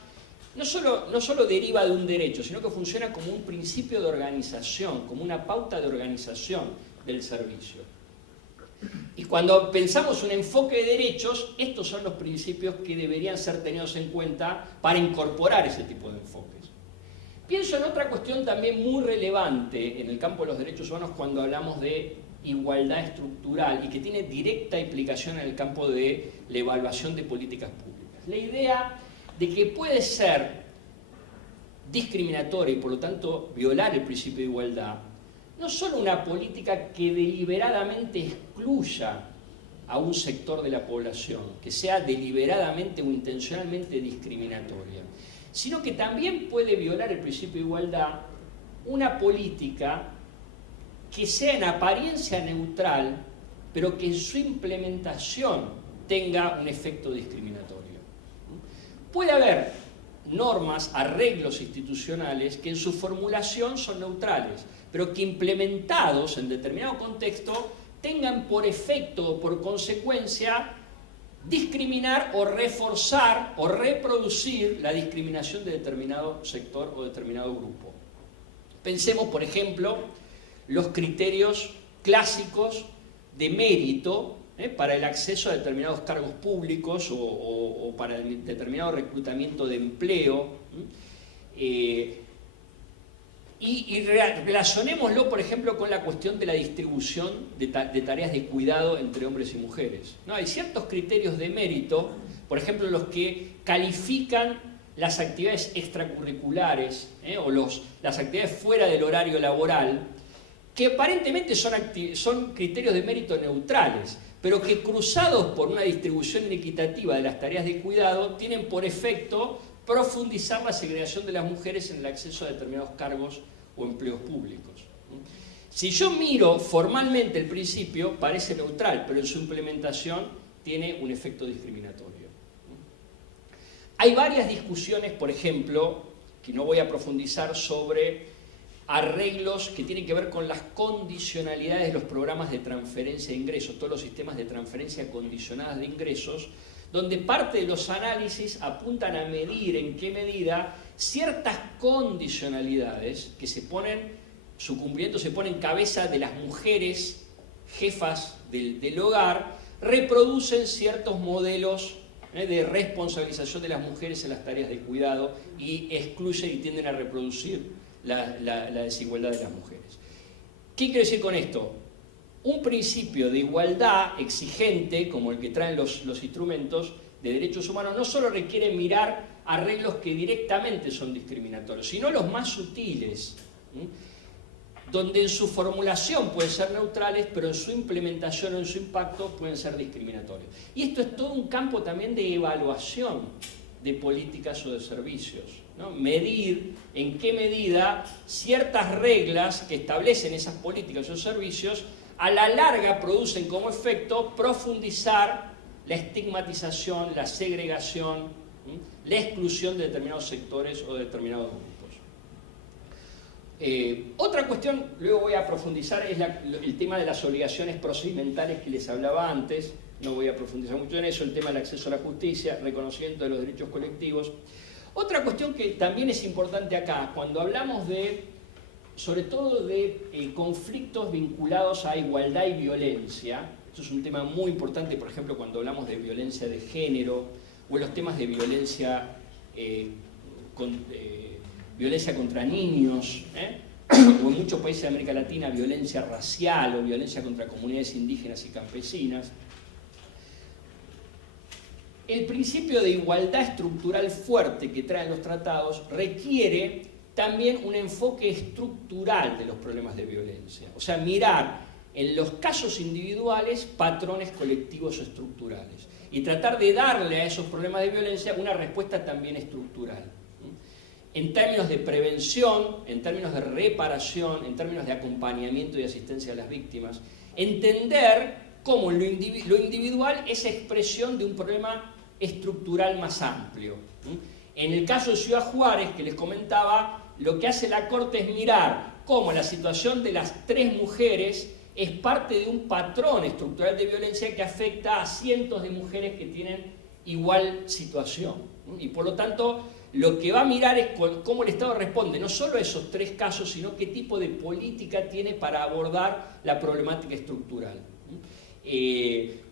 no solo deriva de un derecho, sino que funciona como un principio de organización, como una pauta de organización del servicio. Y cuando pensamos un enfoque de derechos, estos son los principios que deberían ser tenidos en cuenta para incorporar ese tipo de enfoques. Pienso en otra cuestión también muy relevante en el campo de los derechos humanos cuando hablamos de igualdad estructural y que tiene directa implicación en el campo de la evaluación de políticas públicas. La idea de que puede ser discriminatoria y por lo tanto violar el principio de igualdad, no solo una política que deliberadamente excluya a un sector de la población, que sea deliberadamente o intencionalmente discriminatoria, sino que también puede violar el principio de igualdad una política que sea en apariencia neutral, pero que en su implementación tenga un efecto discriminatorio. Puede haber normas, arreglos institucionales que en su formulación son neutrales, pero que implementados en determinado contexto tengan por efecto o por consecuencia discriminar o reforzar o reproducir la discriminación de determinado sector o determinado grupo. Pensemos, por ejemplo, los criterios clásicos de mérito para el acceso a determinados cargos públicos o para el determinado reclutamiento de empleo. Y relacionémoslo, por ejemplo, con la cuestión de la distribución de tareas de cuidado entre hombres y mujeres. ¿No? Hay ciertos criterios de mérito, por ejemplo, los que califican las actividades extracurriculares o las actividades fuera del horario laboral, que aparentemente son criterios de mérito neutrales, pero que cruzados por una distribución inequitativa de las tareas de cuidado tienen por efecto profundizar la segregación de las mujeres en el acceso a determinados cargos o empleos públicos. Si yo miro formalmente el principio, parece neutral, pero en su implementación tiene un efecto discriminatorio. Hay varias discusiones, por ejemplo, que no voy a profundizar, sobre arreglos que tienen que ver con las condicionalidades de los programas de transferencia de ingresos, todos los sistemas de transferencia condicionadas de ingresos, donde parte de los análisis apuntan a medir en qué medida ciertas condicionalidades que se ponen, su cumplimiento se pone en cabeza de las mujeres jefas del hogar, reproducen ciertos modelos de responsabilización de las mujeres en las tareas de cuidado y excluyen y tienden a reproducir la desigualdad de las mujeres. ¿Qué quiero decir con esto? Un principio de igualdad exigente, como el que traen los instrumentos de derechos humanos, no solo requiere mirar arreglos que directamente son discriminatorios, sino los más sutiles, donde en su formulación pueden ser neutrales, pero en su implementación o en su impacto pueden ser discriminatorios. Y esto es todo un campo también de evaluación de políticas o de servicios, ¿no? Medir en qué medida ciertas reglas que establecen esas políticas o servicios a la larga producen como efecto profundizar la estigmatización, la segregación, la exclusión de determinados sectores o de determinados grupos. Otra cuestión, luego voy a profundizar, es el tema de las obligaciones procedimentales que les hablaba antes. No voy a profundizar mucho en eso, el tema del acceso a la justicia, reconocimiento de los derechos colectivos. Otra cuestión que también es importante acá, cuando hablamos sobre todo de conflictos vinculados a igualdad y violencia, esto es un tema muy importante, por ejemplo, cuando hablamos de violencia de género, o en los temas de violencia, violencia contra niños, o en muchos países de América Latina, violencia racial o violencia contra comunidades indígenas y campesinas. El principio de igualdad estructural fuerte que traen los tratados requiere también un enfoque estructural de los problemas de violencia. O sea, mirar en los casos individuales patrones colectivos o estructurales y tratar de darle a esos problemas de violencia una respuesta también estructural. En términos de prevención, en términos de reparación, en términos de acompañamiento y asistencia a las víctimas, entender cómo lo individual es expresión de un problema estructural más amplio. En el caso de Ciudad Juárez, que les comentaba, lo que hace la Corte es mirar cómo la situación de las 3 mujeres es parte de un patrón estructural de violencia que afecta a cientos de mujeres que tienen igual situación. Y por lo tanto, lo que va a mirar es cómo el Estado responde no solo a esos 3 casos, sino qué tipo de política tiene para abordar la problemática estructural.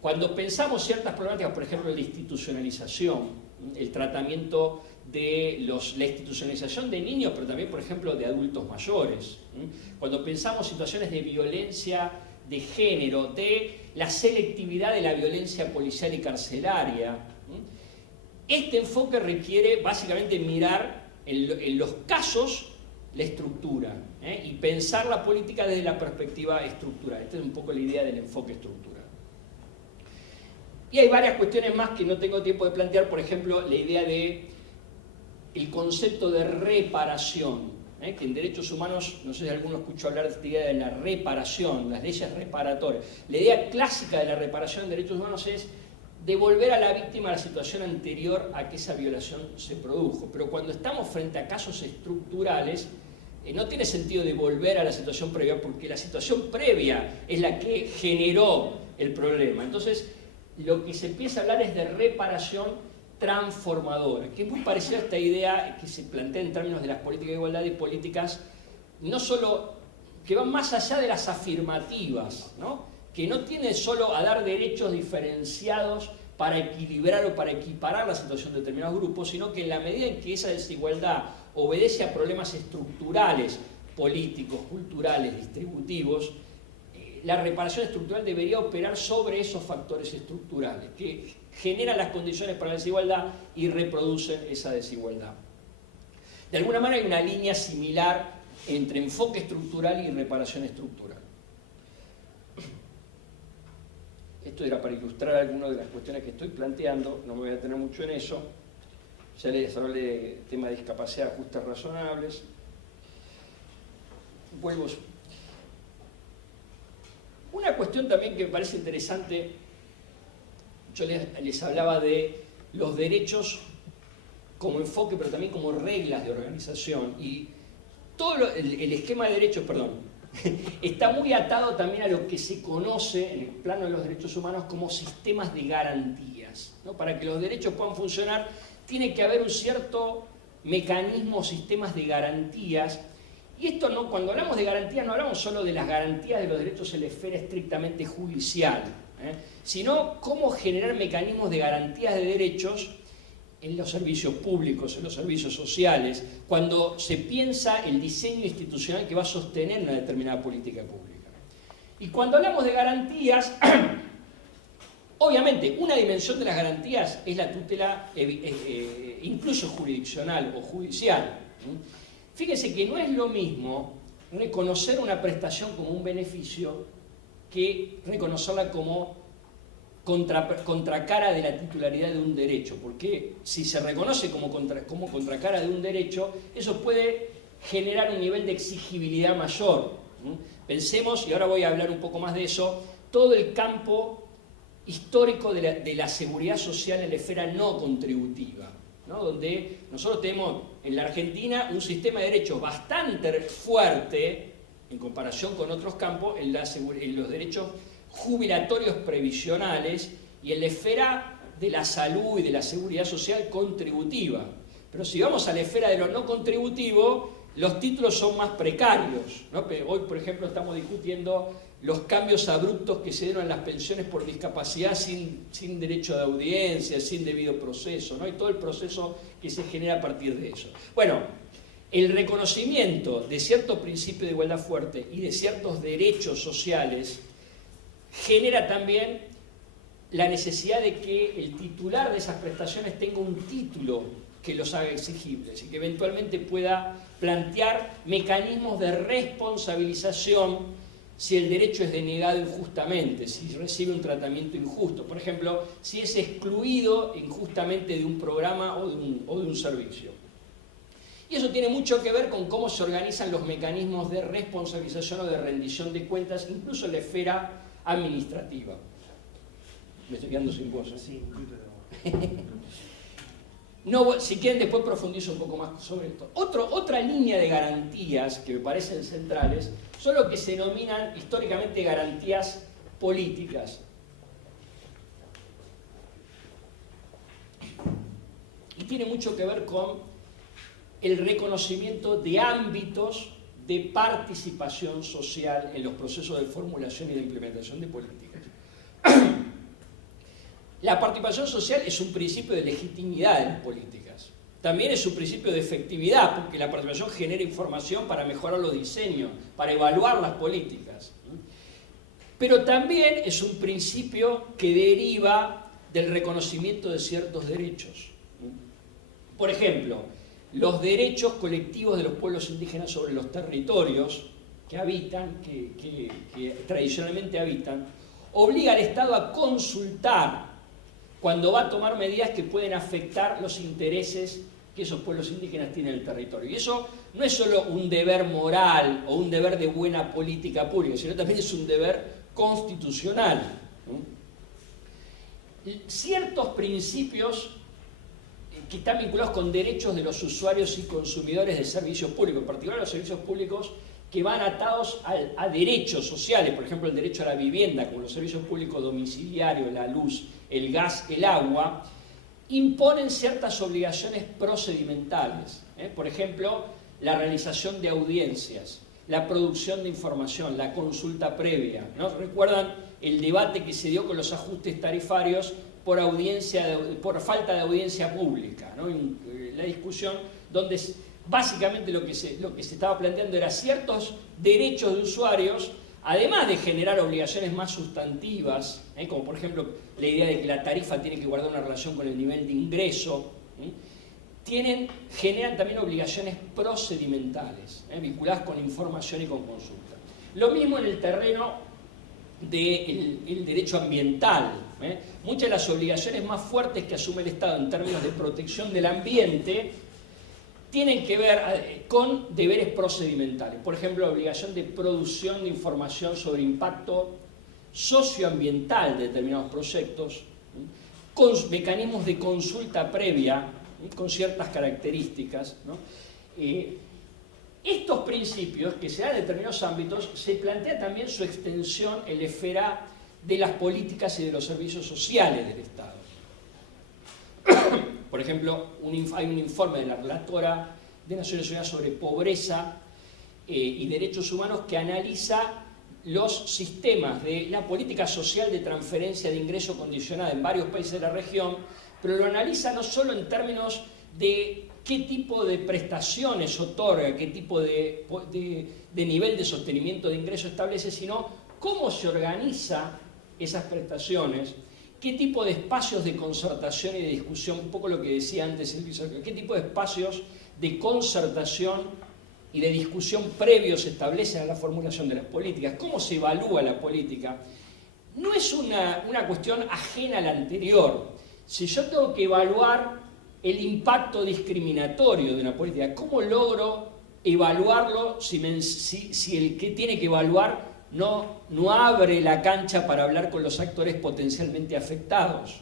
Cuando pensamos ciertas problemáticas, por ejemplo, la institucionalización, el tratamiento de la institucionalización de niños, pero también, por ejemplo, de adultos mayores. Cuando pensamos situaciones de violencia de género, de la selectividad de la violencia policial y carcelaria, este enfoque requiere básicamente mirar en los casos la estructura y pensar la política desde la perspectiva estructural. Esta es un poco la idea del enfoque estructural. Y hay varias cuestiones más que no tengo tiempo de plantear, por ejemplo, la idea de el concepto de reparación, que en derechos humanos, no sé si alguno escuchó hablar de esta idea de la reparación, las leyes reparatorias. La idea clásica de la reparación en derechos humanos es devolver a la víctima a la situación anterior a que esa violación se produjo. Pero cuando estamos frente a casos estructurales, no tiene sentido devolver a la situación previa, porque la situación previa es la que generó el problema. Entonces, lo que se empieza a hablar es de reparación transformadora, que es muy parecida a esta idea que se plantea en términos de las políticas de igualdad y políticas no solo que van más allá de las afirmativas, ¿no? Que no tiene solo a dar derechos diferenciados para equilibrar o para equiparar la situación de determinados grupos, sino que en la medida en que esa desigualdad obedece a problemas estructurales, políticos, culturales, distributivos, la reparación estructural debería operar sobre esos factores estructurales que generan las condiciones para la desigualdad y reproducen esa desigualdad. De alguna manera hay una línea similar entre enfoque estructural y reparación estructural. Esto era para ilustrar algunas de las cuestiones que estoy planteando, no me voy a detener mucho en eso. Ya les hablé de tema de discapacidad, ajustes razonables. Vuelvo. Una cuestión también que me parece interesante, yo les hablaba de los derechos como enfoque, pero también como reglas de organización. Y todo el esquema de derechos, está muy atado también a lo que se conoce en el plano de los derechos humanos como sistemas de garantías, ¿no? Para que los derechos puedan funcionar, tiene que haber un cierto mecanismo, sistemas de garantías. Y esto no, cuando hablamos de garantías, no hablamos solo de las garantías de los derechos en la esfera estrictamente judicial, sino cómo generar mecanismos de garantías de derechos en los servicios públicos, en los servicios sociales, cuando se piensa el diseño institucional que va a sostener una determinada política pública. Y cuando hablamos de garantías, obviamente una dimensión de las garantías es la tutela incluso jurisdiccional o judicial. Fíjense que no es lo mismo reconocer una prestación como un beneficio que reconocerla como contracara de la titularidad de un derecho, porque si se reconoce como contracara de un derecho, eso puede generar un nivel de exigibilidad mayor. Pensemos, y ahora voy a hablar un poco más de eso, todo el campo histórico de la seguridad social en la esfera no contributiva, ¿no? Donde nosotros tenemos en la Argentina un sistema de derechos bastante fuerte en comparación con otros campos en los derechos jubilatorios previsionales y en la esfera de la salud y de la seguridad social contributiva. Pero si vamos a la esfera de lo no contributivo, los títulos son más precarios, ¿no? Hoy, por ejemplo, estamos discutiendo los cambios abruptos que se dieron en las pensiones por discapacidad sin derecho de audiencia, sin debido proceso, ¿no? Y todo el proceso que se genera a partir de eso. Bueno, el reconocimiento de ciertos principios de igualdad fuerte y de ciertos derechos sociales genera también la necesidad de que el titular de esas prestaciones tenga un título que los haga exigibles y que eventualmente pueda plantear mecanismos de responsabilización si el derecho es denegado injustamente, si recibe un tratamiento injusto. Por ejemplo, si es excluido injustamente de un programa o de un servicio. Y eso tiene mucho que ver con cómo se organizan los mecanismos de responsabilización o de rendición de cuentas, incluso en la esfera administrativa. Me estoy quedando sin voz. Sí, no, si quieren después profundizo un poco más sobre esto. Otra línea de garantías que me parecen centrales son lo que se denominan históricamente garantías políticas. Y tiene mucho que ver con el reconocimiento de ámbitos de participación social en los procesos de formulación y de implementación de políticas. La participación social es un principio de legitimidad de las políticas. También es un principio de efectividad, porque la participación genera información para mejorar los diseños, para evaluar las políticas. Pero también es un principio que deriva del reconocimiento de ciertos derechos. Por ejemplo, los derechos colectivos de los pueblos indígenas sobre los territorios que habitan, que tradicionalmente habitan, obliga al Estado a consultar cuando va a tomar medidas que pueden afectar los intereses que esos pueblos indígenas tienen en el territorio. Y eso no es solo un deber moral o un deber de buena política pública, sino también es un deber constitucional. Ciertos principios que están vinculados con derechos de los usuarios y consumidores de servicios públicos, en particular los servicios públicos que van atados a derechos sociales, por ejemplo el derecho a la vivienda, como los servicios públicos domiciliarios, la luz, el gas, el agua, imponen ciertas obligaciones procedimentales. Por ejemplo, la realización de audiencias, la producción de información, la consulta previa, ¿no? ¿Recuerdan el debate que se dio con los ajustes tarifarios por falta de audiencia pública, ¿no? La discusión donde básicamente lo que se estaba planteando era ciertos derechos de usuarios, además de generar obligaciones más sustantivas, como por ejemplo la idea de que la tarifa tiene que guardar una relación con el nivel de ingreso, generan también obligaciones procedimentales, vinculadas con información y con consulta. Lo mismo en el terreno del derecho ambiental. Muchas de las obligaciones más fuertes que asume el Estado en términos de protección del ambiente tienen que ver con deberes procedimentales. Por ejemplo, la obligación de producción de información sobre impacto socioambiental de determinados proyectos, con mecanismos de consulta previa con ciertas características, ¿no? Estos principios que se dan en determinados ámbitos, se plantea también su extensión en la esfera de las políticas y de los servicios sociales del Estado. Por ejemplo, hay un informe de la relatora de Naciones Unidas sobre pobreza y derechos humanos que analiza los sistemas de la política social de transferencia de ingreso condicionada en varios países de la región, pero lo analiza no solo en términos de qué tipo de prestaciones otorga, qué tipo de nivel de sostenimiento de ingreso establece, sino cómo se organiza esas prestaciones, qué tipo de espacios de concertación y de discusión, un poco lo que decía antes el viceministro, qué tipo de espacios de concertación y de discusión previos se establecen a la formulación de las políticas, cómo se evalúa la política. No es una cuestión ajena a la anterior. Si yo tengo que evaluar el impacto discriminatorio de una política, ¿cómo logro evaluarlo si el que tiene que evaluar no abre la cancha para hablar con los actores potencialmente afectados?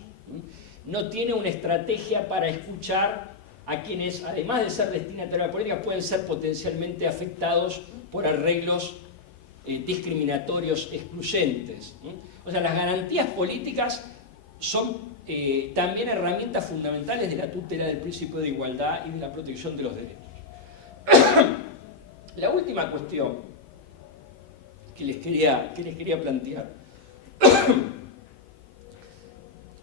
No tiene una estrategia para escuchar a quienes, además de ser destinatarios de la política, pueden ser potencialmente afectados por arreglos discriminatorios excluyentes. O sea, las garantías políticas son también herramientas fundamentales de la tutela del principio de igualdad y de la protección de los derechos. La última cuestión que les quería plantear.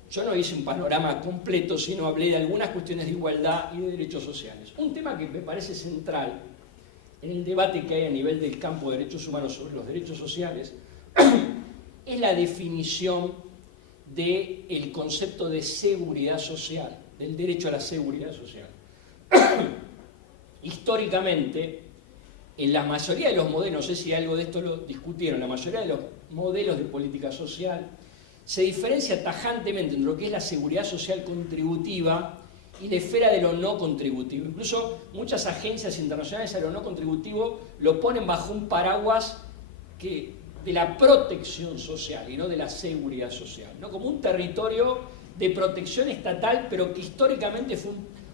Yo no hice un panorama completo, sino hablé de algunas cuestiones de igualdad y de derechos sociales. Un tema que me parece central en el debate que hay a nivel del campo de derechos humanos sobre los derechos sociales es la definición del concepto de seguridad social, del derecho a la seguridad social. Históricamente, en la mayoría de los modelos, no sé si algo de esto lo discutieron, la mayoría de los modelos de política social se diferencia tajantemente entre lo que es la seguridad social contributiva y la esfera de lo no contributivo. Incluso muchas agencias internacionales a lo no contributivo lo ponen bajo un paraguas de la protección social y no de la seguridad social, ¿no? Como un territorio de protección estatal, pero que históricamente fue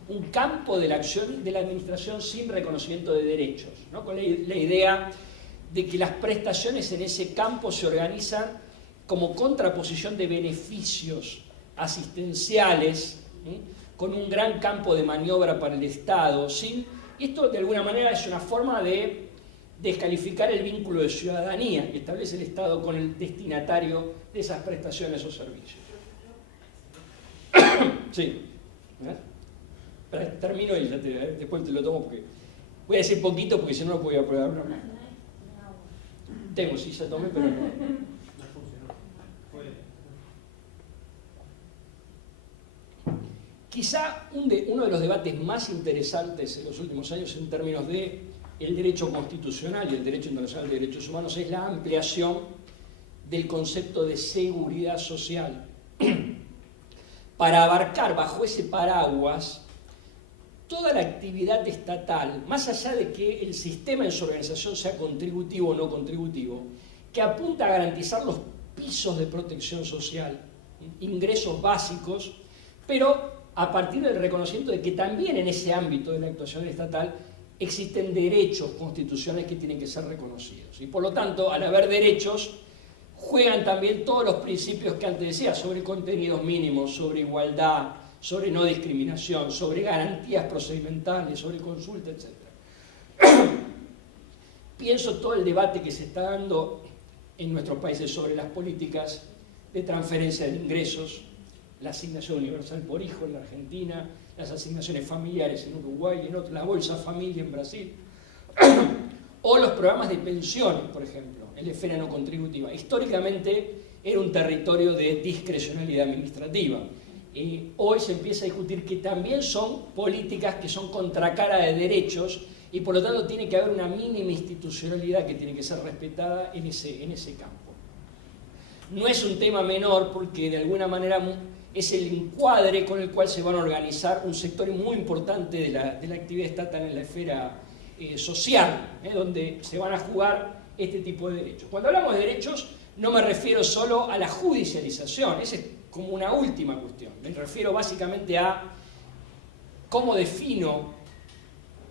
un campo de la acción de la administración sin reconocimiento de derechos, ¿no? Con la idea de que las prestaciones en ese campo se organizan como contraposición de beneficios asistenciales, con un gran campo de maniobra para el Estado. ¿Sí? Esto de alguna manera es una forma de descalificar el vínculo de ciudadanía que establece el Estado con el destinatario de esas prestaciones o servicios. Sí. Termino y después te lo tomo porque voy a decir poquito porque si no no puedo probar. Tengo, sí, ya tomé, pero no. Quizá uno de los debates más interesantes en los últimos años en términos de el derecho constitucional y el derecho internacional de derechos humanos es la ampliación del concepto de seguridad social para abarcar bajo ese paraguas toda la actividad estatal, más allá de que el sistema en su organización sea contributivo o no contributivo, que apunta a garantizar los pisos de protección social, ingresos básicos, pero a partir del reconocimiento de que también en ese ámbito de la actuación estatal existen derechos constitucionales que tienen que ser reconocidos. Y por lo tanto, al haber derechos, juegan también todos los principios que antes decía, sobre contenidos mínimos, sobre igualdad, sobre no discriminación, sobre garantías procedimentales, sobre consulta, etc. Pienso todo el debate que se está dando en nuestros países sobre las políticas de transferencia de ingresos, la asignación universal por hijo en la Argentina, las asignaciones familiares en Uruguay, la Bolsa Familia en Brasil, o los programas de pensiones, por ejemplo, en la esfera no contributiva. Históricamente era un territorio de discrecionalidad administrativa. Hoy se empieza a discutir que también son políticas que son contracara de derechos y por lo tanto tiene que haber una mínima institucionalidad que tiene que ser respetada en ese campo. No es un tema menor porque de alguna manera es el encuadre con el cual se van a organizar un sector muy importante de la actividad estatal en la esfera social, donde se van a jugar este tipo de derechos. Cuando hablamos de derechos no me refiero solo a la judicialización, esa es como una última cuestión, me refiero básicamente a cómo defino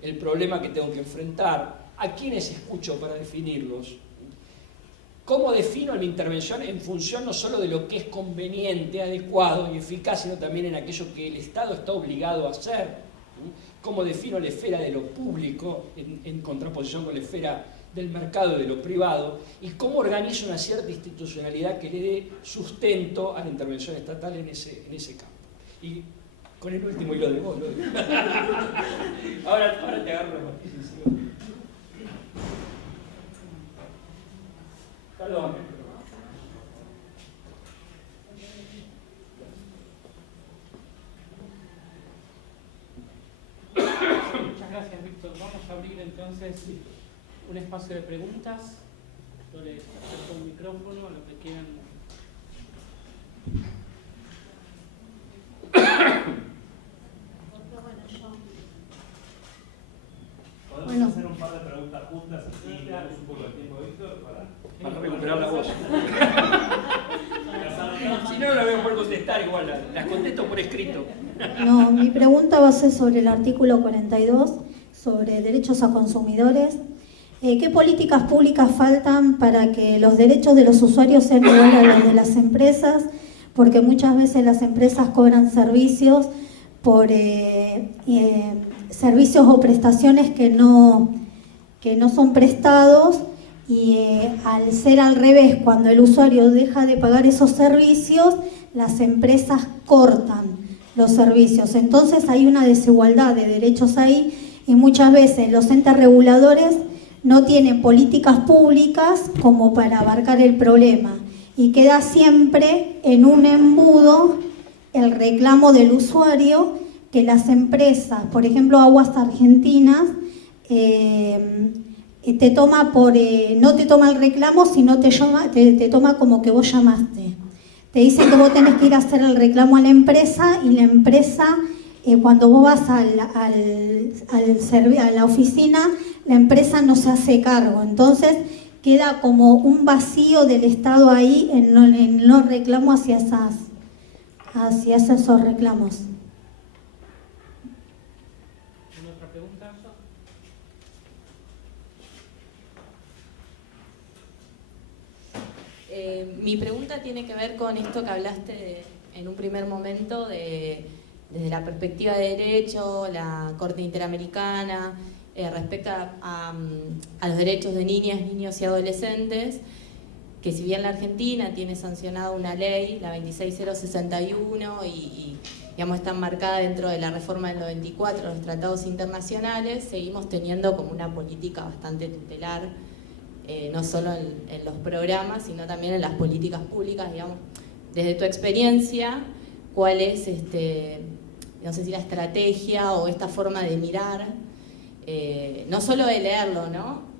el problema que tengo que enfrentar, a quiénes escucho para definirlos, cómo defino mi intervención en función no solo de lo que es conveniente, adecuado y eficaz, sino también en aquello que el Estado está obligado a hacer, cómo defino la esfera de lo público en contraposición con la esfera del mercado y de lo privado, y cómo organizo una cierta institucionalidad que le dé sustento a la intervención estatal en ese campo. Y con el último hilo de vos, ¿no? ahora te agarro la participación. Perdón. Muchas gracias, Víctor. Vamos a abrir entonces un espacio de preguntas. Yo les acerco el micrófono a lo que quieran. ¿Podemos hacer un par de preguntas juntas así damos un poco de tiempo a Víctor para recuperar la voz? Si no la voy a poder contestar igual, las contesto por escrito. No, mi pregunta va a ser sobre el artículo 42, sobre derechos a consumidores. ¿Qué políticas públicas faltan para que los derechos de los usuarios sean iguales a los de las empresas? Porque muchas veces las empresas cobran servicios por servicios o prestaciones que no son prestados, y al ser al revés, cuando el usuario deja de pagar esos servicios, las empresas cortan los servicios. Entonces hay una desigualdad de derechos ahí, y muchas veces los entes reguladores no tienen políticas públicas como para abarcar el problema, y queda siempre en un embudo el reclamo del usuario, que las empresas, por ejemplo Aguas Argentinas, te toma no te toma el reclamo, sino te toma como que vos llamaste. Te dicen que vos tenés que ir a hacer el reclamo a la empresa, y la empresa, cuando vos vas a la oficina, la empresa no se hace cargo. Entonces queda como un vacío del Estado ahí en los reclamos hacia esos reclamos. ¿Alguna otra pregunta? Mi pregunta tiene que ver con esto que hablaste en un primer momento desde la perspectiva de derecho, la Corte Interamericana, respecto a los derechos de niñas, niños y adolescentes, que si bien la Argentina tiene sancionada una ley, la 26061, y digamos, está enmarcada dentro de la reforma del 94 de los tratados internacionales, seguimos teniendo como una política bastante tutelar, no solo en los programas, sino también en las políticas públicas. Digamos, desde tu experiencia, ¿cuál es, no sé si la estrategia o esta forma de mirar, no solo de leerlo, ¿no?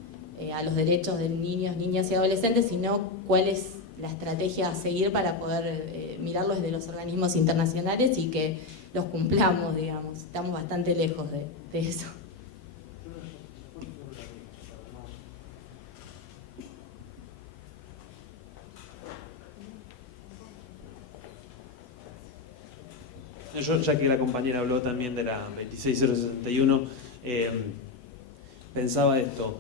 A los derechos de niños, niñas y adolescentes, sino cuál es la estrategia a seguir para poder mirarlos desde los organismos internacionales y que los cumplamos, digamos? Estamos bastante lejos de eso. Yo, ya que la compañera habló también de la 26061, pensaba esto.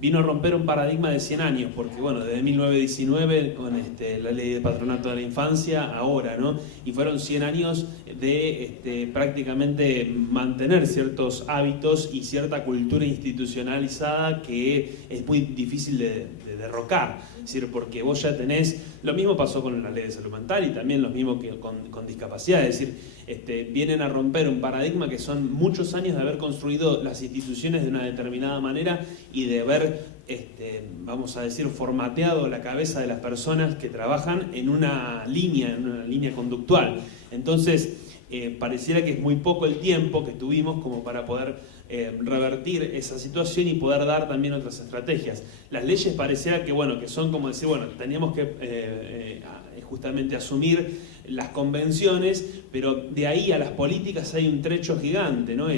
Vino a romper un paradigma de 100 años, porque bueno, desde 1919 con la ley de patronato de la infancia, ahora, ¿no? Y fueron 100 años de prácticamente mantener ciertos hábitos y cierta cultura institucionalizada que es muy difícil de derrocar. Es decir, porque vos ya tenés, lo mismo pasó con la ley de salud mental y también lo mismo que con discapacidad, es decir, vienen a romper un paradigma que son muchos años de haber construido las instituciones de una determinada manera y de haber, vamos a decir, formateado la cabeza de las personas que trabajan en una línea conductual. Entonces, pareciera que es muy poco el tiempo que tuvimos como para poder revertir esa situación y poder dar también otras estrategias. Las leyes pareciera que, bueno, que son como decir, bueno, teníamos que justamente asumir las convenciones, pero de ahí a las políticas hay un trecho gigante, ¿no?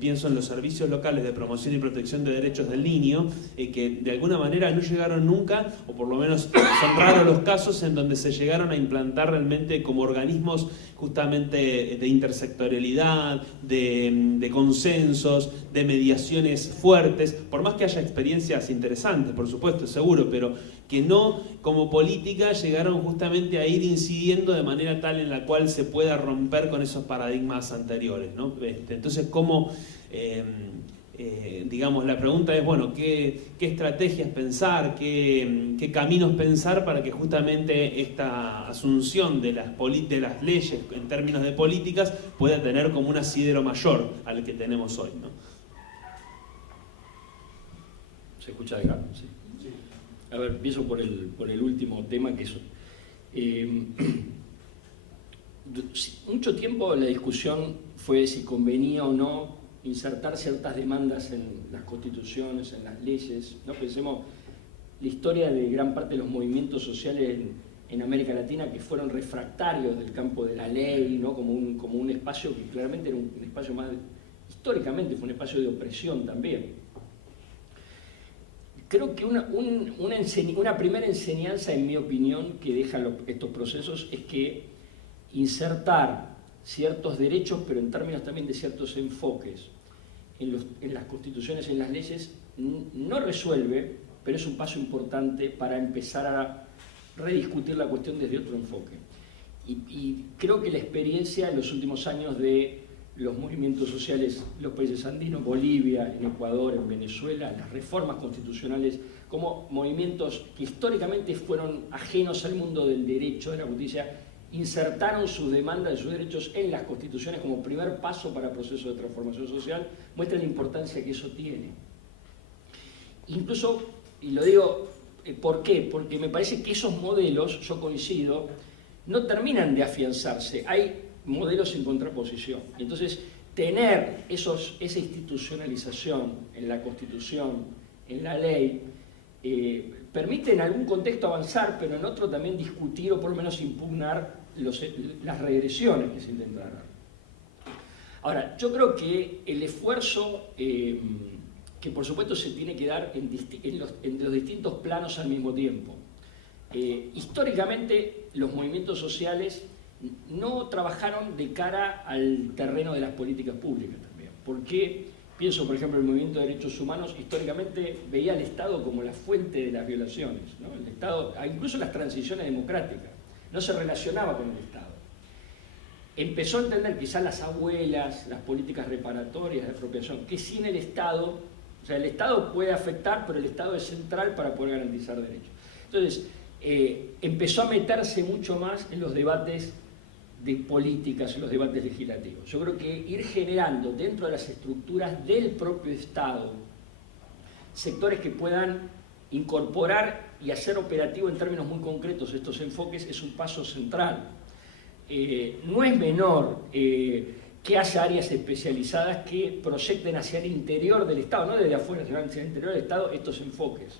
Pienso en los servicios locales de promoción y protección de derechos del niño, que de alguna manera no llegaron nunca, o por lo menos son raros los casos en donde se llegaron a implantar realmente como organismos justamente de intersectorialidad, de consensos, de mediaciones fuertes, por más que haya experiencias interesantes, por supuesto, seguro, pero que no como política llegaron justamente a ir incidiendo de manera tal en la cual se pueda romper con esos paradigmas anteriores, ¿no? Entonces, ¿cómo, digamos, la pregunta es, bueno, ¿qué estrategias pensar, qué caminos pensar para que justamente esta asunción de las leyes en términos de políticas pueda tener como un asidero mayor al que tenemos hoy, ¿no? ¿Se escucha acá? Sí. A ver, empiezo por el último tema, que es... mucho tiempo la discusión fue si convenía o no insertar ciertas demandas en las constituciones, en las leyes, ¿no? Pensemos la historia de gran parte de los movimientos sociales en América Latina que fueron refractarios del campo de la ley, ¿no? como un espacio que claramente era un espacio más... Históricamente fue un espacio de opresión también. Creo que una primera enseñanza, en mi opinión, que dejan estos procesos es que insertar ciertos derechos, pero en términos también de ciertos enfoques en las constituciones, en las leyes, no resuelve, pero es un paso importante para empezar a rediscutir la cuestión desde otro enfoque. Y creo que la experiencia en los últimos años de los movimientos sociales en los países andinos, Bolivia, en Ecuador, en Venezuela, las reformas constitucionales, como movimientos que históricamente fueron ajenos al mundo del derecho, de la justicia, insertaron sus demandas y sus derechos en las constituciones como primer paso para el proceso de transformación social, muestra la importancia que eso tiene. Incluso, y lo digo, ¿por qué? Porque me parece que esos modelos, yo coincido, no terminan de afianzarse. Hay modelos en contraposición. Entonces, tener esa institucionalización en la Constitución, en la ley, permite en algún contexto avanzar, pero en otro también discutir o por lo menos impugnar las regresiones que se intentan dar. Ahora, yo creo que el esfuerzo que por supuesto se tiene que dar en los distintos planos al mismo tiempo. Históricamente, los movimientos sociales no trabajaron de cara al terreno de las políticas públicas también. Porque, pienso por ejemplo, el movimiento de derechos humanos históricamente veía al Estado como la fuente de las violaciones, ¿no? El Estado, incluso las transiciones democráticas, no se relacionaba con el Estado. Empezó a entender quizás las abuelas, las políticas reparatorias de apropiación, que sin el Estado, o sea, el Estado puede afectar, pero el Estado es central para poder garantizar derechos. Entonces, empezó a meterse mucho más en los debates de políticas, en los debates legislativos. Yo creo que ir generando dentro de las estructuras del propio Estado sectores que puedan incorporar y hacer operativo en términos muy concretos estos enfoques es un paso central. No es menor que haya áreas especializadas que proyecten hacia el interior del Estado, no desde afuera, sino hacia el interior del Estado, estos enfoques.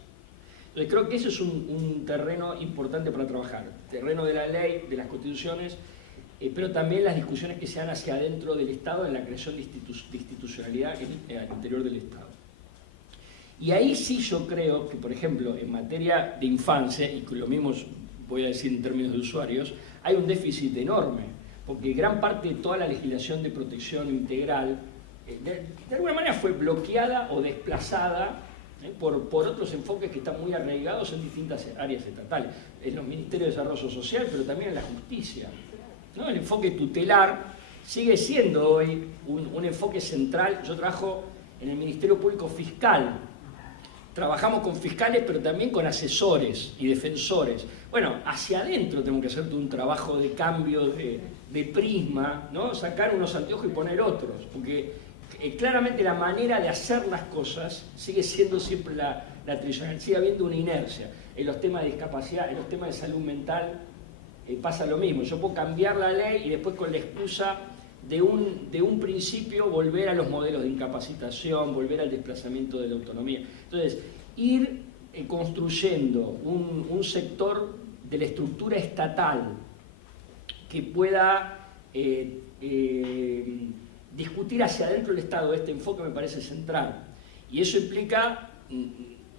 Entonces creo que ese es un terreno importante para trabajar, terreno de la ley, de las constituciones, pero también las discusiones que se dan hacia adentro del Estado en la creación de institucionalidad al interior del Estado. Y ahí sí yo creo que, por ejemplo, en materia de infancia, y lo mismo voy a decir en términos de usuarios, hay un déficit enorme, porque gran parte de toda la legislación de protección integral de alguna manera fue bloqueada o desplazada por otros enfoques que están muy arraigados en distintas áreas estatales, en los ministerios de desarrollo social, pero también en la justicia, ¿no? El enfoque tutelar sigue siendo hoy un enfoque central. Yo trabajo en el Ministerio Público Fiscal, trabajamos con fiscales, pero también con asesores y defensores. Bueno, hacia adentro tenemos que hacer todo un trabajo de cambio de prisma, ¿no? Sacar unos anteojos y poner otros, porque claramente la manera de hacer las cosas sigue siendo siempre la tradicional, sigue habiendo una inercia. En los temas de discapacidad, en los temas de salud mental, pasa lo mismo. Yo puedo cambiar la ley y después con la excusa de un principio volver a los modelos de incapacitación, volver al desplazamiento de la autonomía. Entonces, ir construyendo un sector de la estructura estatal que pueda discutir hacia adentro del Estado. Este enfoque me parece central. Y eso implica,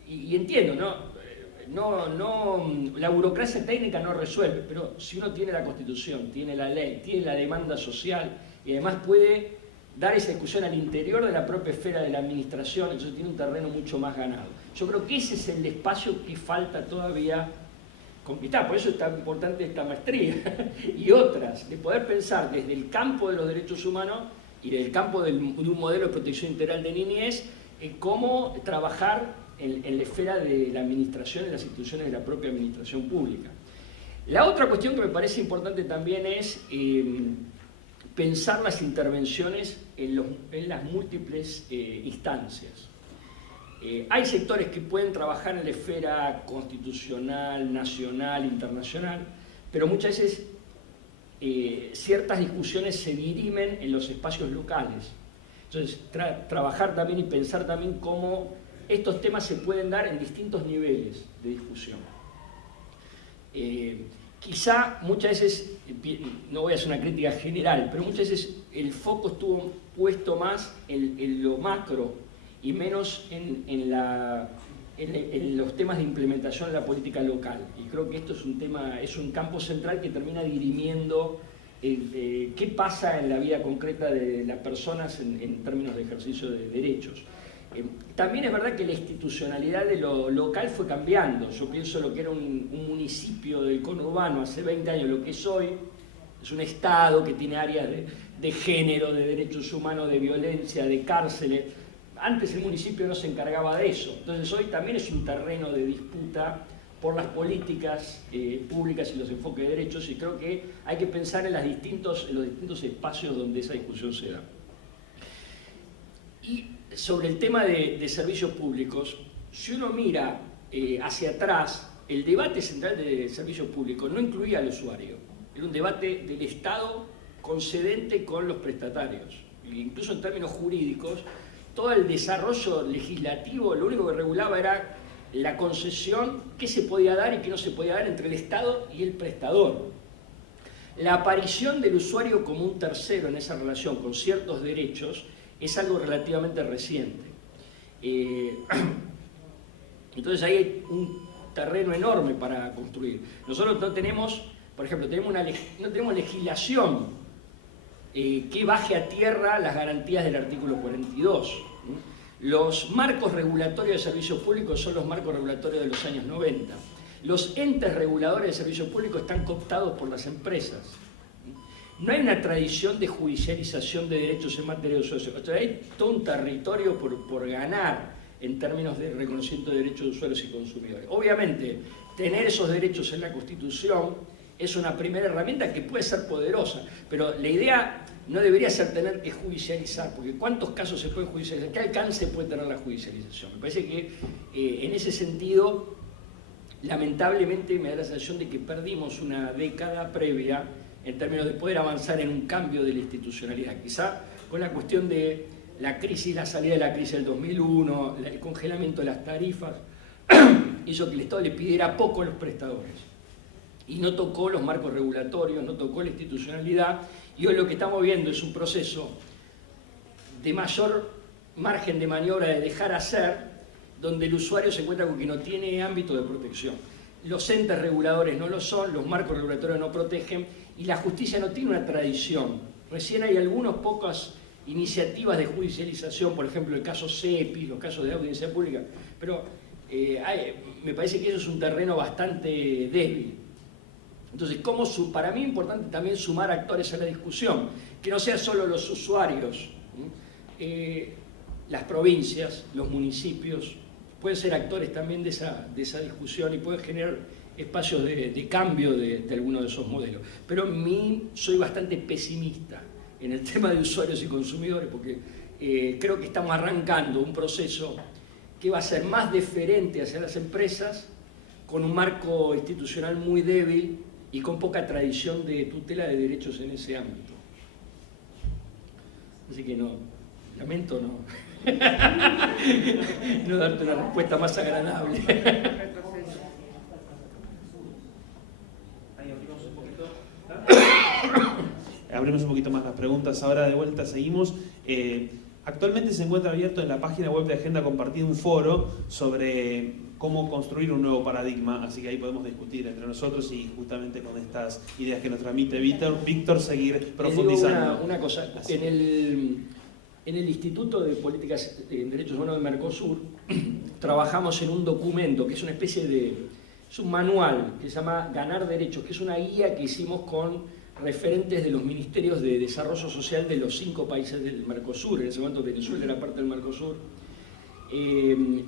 y entiendo, la burocracia técnica no resuelve, pero si uno tiene la Constitución, tiene la ley, tiene la demanda social y además puede dar esa discusión al interior de la propia esfera de la administración, entonces tiene un terreno mucho más ganado. Yo creo que ese es el espacio que falta todavía conquistar, por eso es tan importante esta maestría y otras, de poder pensar desde el campo de los derechos humanos y del campo de un modelo de protección integral de niñez, cómo trabajar en la esfera de la administración y las instituciones de la propia administración pública. La otra cuestión que me parece importante también es pensar las intervenciones en las múltiples instancias. Hay sectores que pueden trabajar en la esfera constitucional, nacional, internacional, pero muchas veces ciertas discusiones se dirimen en los espacios locales. Entonces, trabajar también y pensar también cómo estos temas se pueden dar en distintos niveles de discusión. Quizá muchas veces, no voy a hacer una crítica general, pero muchas veces el foco estuvo puesto más en lo macro y menos en los temas de implementación de la política local. Y creo que esto es un tema, es un campo central que termina dirimiendo qué pasa en la vida concreta de las personas en términos de ejercicio de derechos. También es verdad que la institucionalidad de lo local fue cambiando. Yo pienso lo que era un municipio del conurbano hace 20 años, lo que es hoy, es un estado que tiene áreas de género, de derechos humanos, de violencia, de cárceles. Antes el municipio no se encargaba de eso. Entonces hoy también es un terreno de disputa por las políticas públicas y los enfoques de derechos, y creo que hay que pensar en los distintos espacios donde esa discusión se da. Y sobre el tema de servicios públicos, si uno mira hacia atrás, el debate central de servicios públicos no incluía al usuario, era un debate del Estado concedente con los prestatarios. E incluso en términos jurídicos, todo el desarrollo legislativo lo único que regulaba era la concesión, qué se podía dar y qué no se podía dar entre el Estado y el prestador. La aparición del usuario como un tercero en esa relación con ciertos derechos es algo relativamente reciente. Entonces ahí hay un terreno enorme para construir. Nosotros no tenemos, por ejemplo, no tenemos legislación que baje a tierra las garantías del artículo 42. Los marcos regulatorios de servicios públicos son los marcos regulatorios de los años 90. Los entes reguladores de servicios públicos están cooptados por las empresas. No hay una tradición de judicialización de derechos en materia de usuarios. Hay todo un territorio por ganar en términos de reconocimiento de derechos de usuarios y consumidores. Obviamente, tener esos derechos en la Constitución es una primera herramienta que puede ser poderosa, pero la idea no debería ser tener que judicializar, porque ¿cuántos casos se pueden judicializar? ¿Qué alcance puede tener la judicialización? Me parece que en ese sentido, lamentablemente me da la sensación de que perdimos una década previa en términos de poder avanzar en un cambio de la institucionalidad. Quizá con la cuestión de la crisis, la salida de la crisis del 2001, el congelamiento de las tarifas, hizo que el Estado le pidiera poco a los prestadores. Y no tocó los marcos regulatorios, no tocó la institucionalidad, y hoy lo que estamos viendo es un proceso de mayor margen de maniobra, de dejar hacer, donde el usuario se encuentra con que no tiene ámbito de protección. Los entes reguladores no lo son, los marcos regulatorios no protegen, y la justicia no tiene una tradición. Recién hay algunas pocas iniciativas de judicialización, por ejemplo el caso CEPI, los casos de audiencia pública, pero me parece que eso es un terreno bastante débil. Entonces, para mí es importante también sumar actores a la discusión, que no sean solo los usuarios, las provincias, los municipios, pueden ser actores también de esa discusión y pueden generar espacios de cambio de algunos de esos modelos. Pero soy bastante pesimista en el tema de usuarios y consumidores, porque creo que estamos arrancando un proceso que va a ser más deferente hacia las empresas, con un marco institucional muy débil y con poca tradición de tutela de derechos en ese ámbito. Así que lamento no darte una respuesta más agradable. Ahí abrimos un poquito. abrimos un poquito más las preguntas. Ahora de vuelta seguimos. Actualmente se encuentra abierto en la página web de Agenda Compartida un foro sobre cómo construir un nuevo paradigma, así que ahí podemos discutir entre nosotros y justamente con estas ideas que nos transmite Víctor seguir profundizando. Una cosa, en el Instituto de Políticas en Derechos Humanos de Mercosur trabajamos en un documento que es una especie de, es un manual que se llama Ganar Derechos, que es una guía que hicimos con referentes de los ministerios de desarrollo social de los 5 países del Mercosur. En ese momento Venezuela era parte del Mercosur,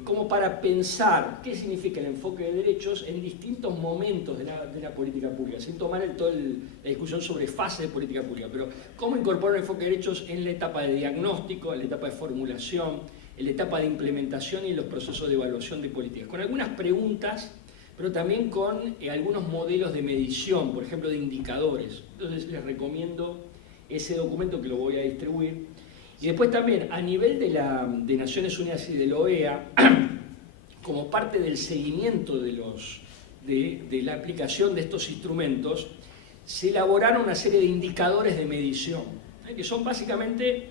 como para pensar qué significa el enfoque de derechos en distintos momentos de la política pública, sin tomar toda la discusión sobre fase de política pública, pero cómo incorporar el enfoque de derechos en la etapa de diagnóstico, en la etapa de formulación, en la etapa de implementación y en los procesos de evaluación de políticas, con algunas preguntas, pero también con algunos modelos de medición, por ejemplo de indicadores. Entonces les recomiendo ese documento, que lo voy a distribuir. Y después también, a nivel de Naciones Unidas y de la OEA, como parte del seguimiento de la aplicación de estos instrumentos, se elaboraron una serie de indicadores de medición, que son básicamente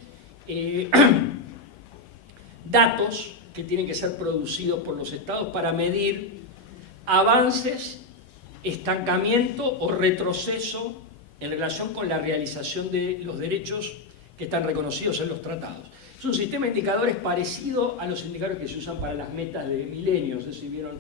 datos que tienen que ser producidos por los estados para medir avances, estancamiento o retroceso en relación con la realización de los derechos que están reconocidos en los tratados. Es un sistema de indicadores parecido a los indicadores que se usan para las metas de milenio. No sé si vieron.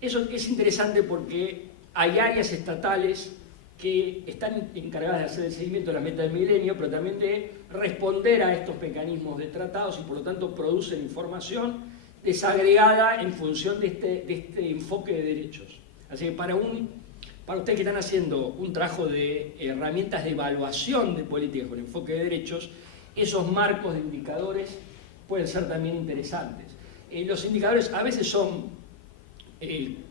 Eso es interesante porque hay áreas estatales que están encargadas de hacer el seguimiento de las metas del milenio, pero también de responder a estos mecanismos de tratados y por lo tanto producen información desagregada en función de este enfoque de derechos. Así que para ustedes que están haciendo un trabajo de herramientas de evaluación de políticas con enfoque de derechos, esos marcos de indicadores pueden ser también interesantes. Los indicadores a veces son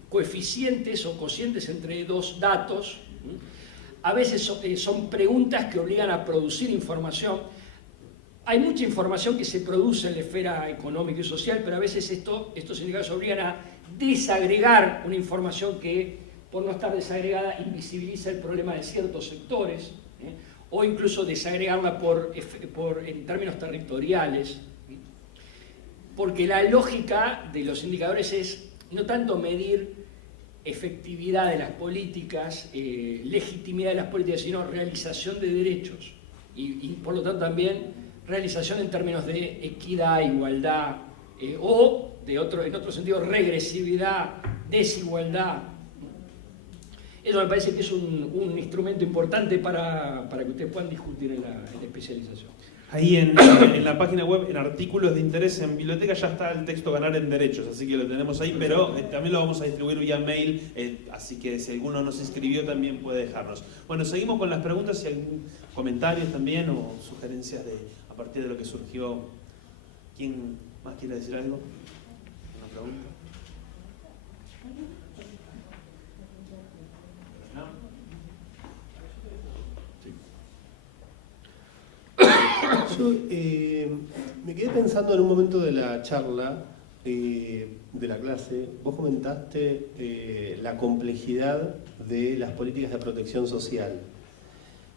coeficientes o cocientes entre 2 datos, a veces son preguntas que obligan a producir información. Hay mucha información que se produce en la esfera económica y social, pero a veces estos indicadores obligan a desagregar una información que, por no estar desagregada, invisibiliza el problema de ciertos sectores, o incluso desagregarla en términos territoriales, porque la lógica de los indicadores es no tanto medir efectividad de las políticas, legitimidad de las políticas, sino realización de derechos, y por lo tanto también realización en términos de equidad, igualdad, o en otro sentido regresividad, desigualdad. Eso me parece que es un instrumento importante para que ustedes puedan discutir en la especialización. Ahí en la página web, en artículos de interés en biblioteca, ya está el texto Ganar en Derechos, así que lo tenemos ahí, pero también lo vamos a distribuir vía mail, así que si alguno nos escribió también puede dejarnos. Bueno, seguimos con las preguntas y algún comentarios también o sugerencias a partir de lo que surgió. ¿Quién más quiere decir algo? ¿Una pregunta? Yo me quedé pensando en un momento de la charla, de la clase, vos comentaste la complejidad de las políticas de protección social.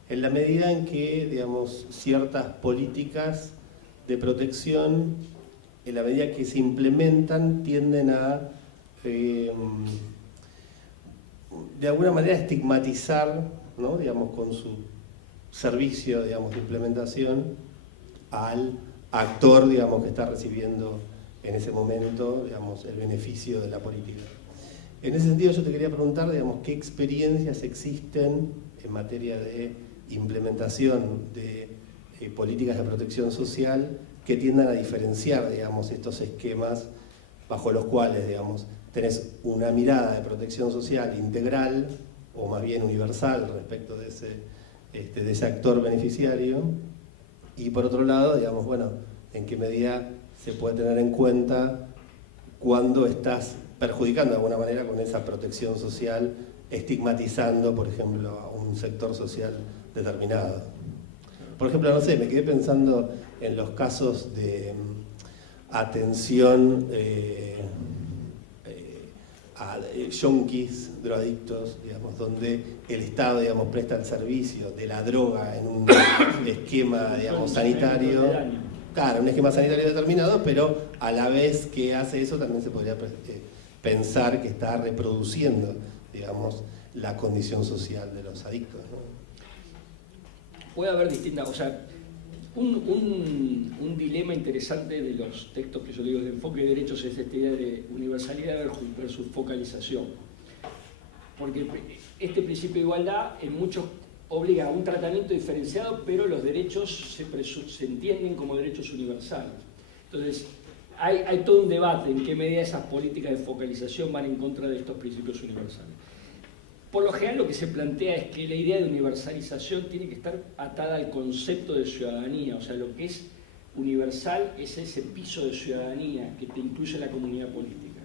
En la medida en que, digamos, ciertas políticas de protección, en la medida que se implementan, tienden a, de alguna manera, estigmatizar, ¿no? Digamos, con su servicio, digamos, de implementación al actor, digamos, que está recibiendo en ese momento, digamos, el beneficio de la política. En ese sentido yo te quería preguntar, digamos, qué experiencias existen en materia de implementación de políticas de protección social que tiendan a diferenciar, digamos, estos esquemas bajo los cuales, digamos, tenés una mirada de protección social integral o más bien universal respecto de ese actor beneficiario, y por otro lado, digamos, bueno, en qué medida se puede tener en cuenta cuando estás perjudicando de alguna manera con esa protección social, estigmatizando, por ejemplo, a un sector social determinado. Por ejemplo, no sé, me quedé pensando en los casos de atención yonkis, drogadictos, digamos, donde el Estado, digamos, presta el servicio de la droga en un esquema, digamos, sanitario. Claro, un esquema sanitario determinado, pero a la vez que hace eso también se podría pensar que está reproduciendo, digamos, la condición social de los adictos, ¿no? Puede haber distintas, o sea, un dilema interesante de los textos que yo digo de enfoque de derechos es esta idea de universalidad versus focalización. Porque este principio de igualdad en muchos obliga a un tratamiento diferenciado, pero los derechos se entienden como derechos universales. Entonces, hay todo un debate en qué medida esas políticas de focalización van en contra de estos principios universales. Por lo general lo que se plantea es que la idea de universalización tiene que estar atada al concepto de ciudadanía, o sea, lo que es universal es ese piso de ciudadanía que te incluye la comunidad política.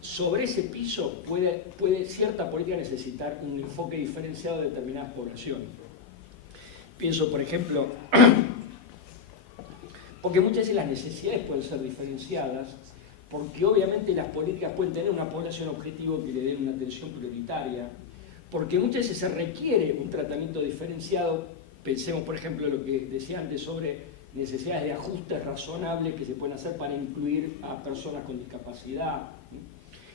Sobre ese piso puede cierta política necesitar un enfoque diferenciado de determinadas poblaciones. Pienso, por ejemplo, porque muchas veces las necesidades pueden ser diferenciadas, porque obviamente las políticas pueden tener una población objetivo que le dé una atención prioritaria, porque muchas veces se requiere un tratamiento diferenciado. Pensemos, por ejemplo, lo que decía antes sobre necesidades de ajustes razonables que se pueden hacer para incluir a personas con discapacidad.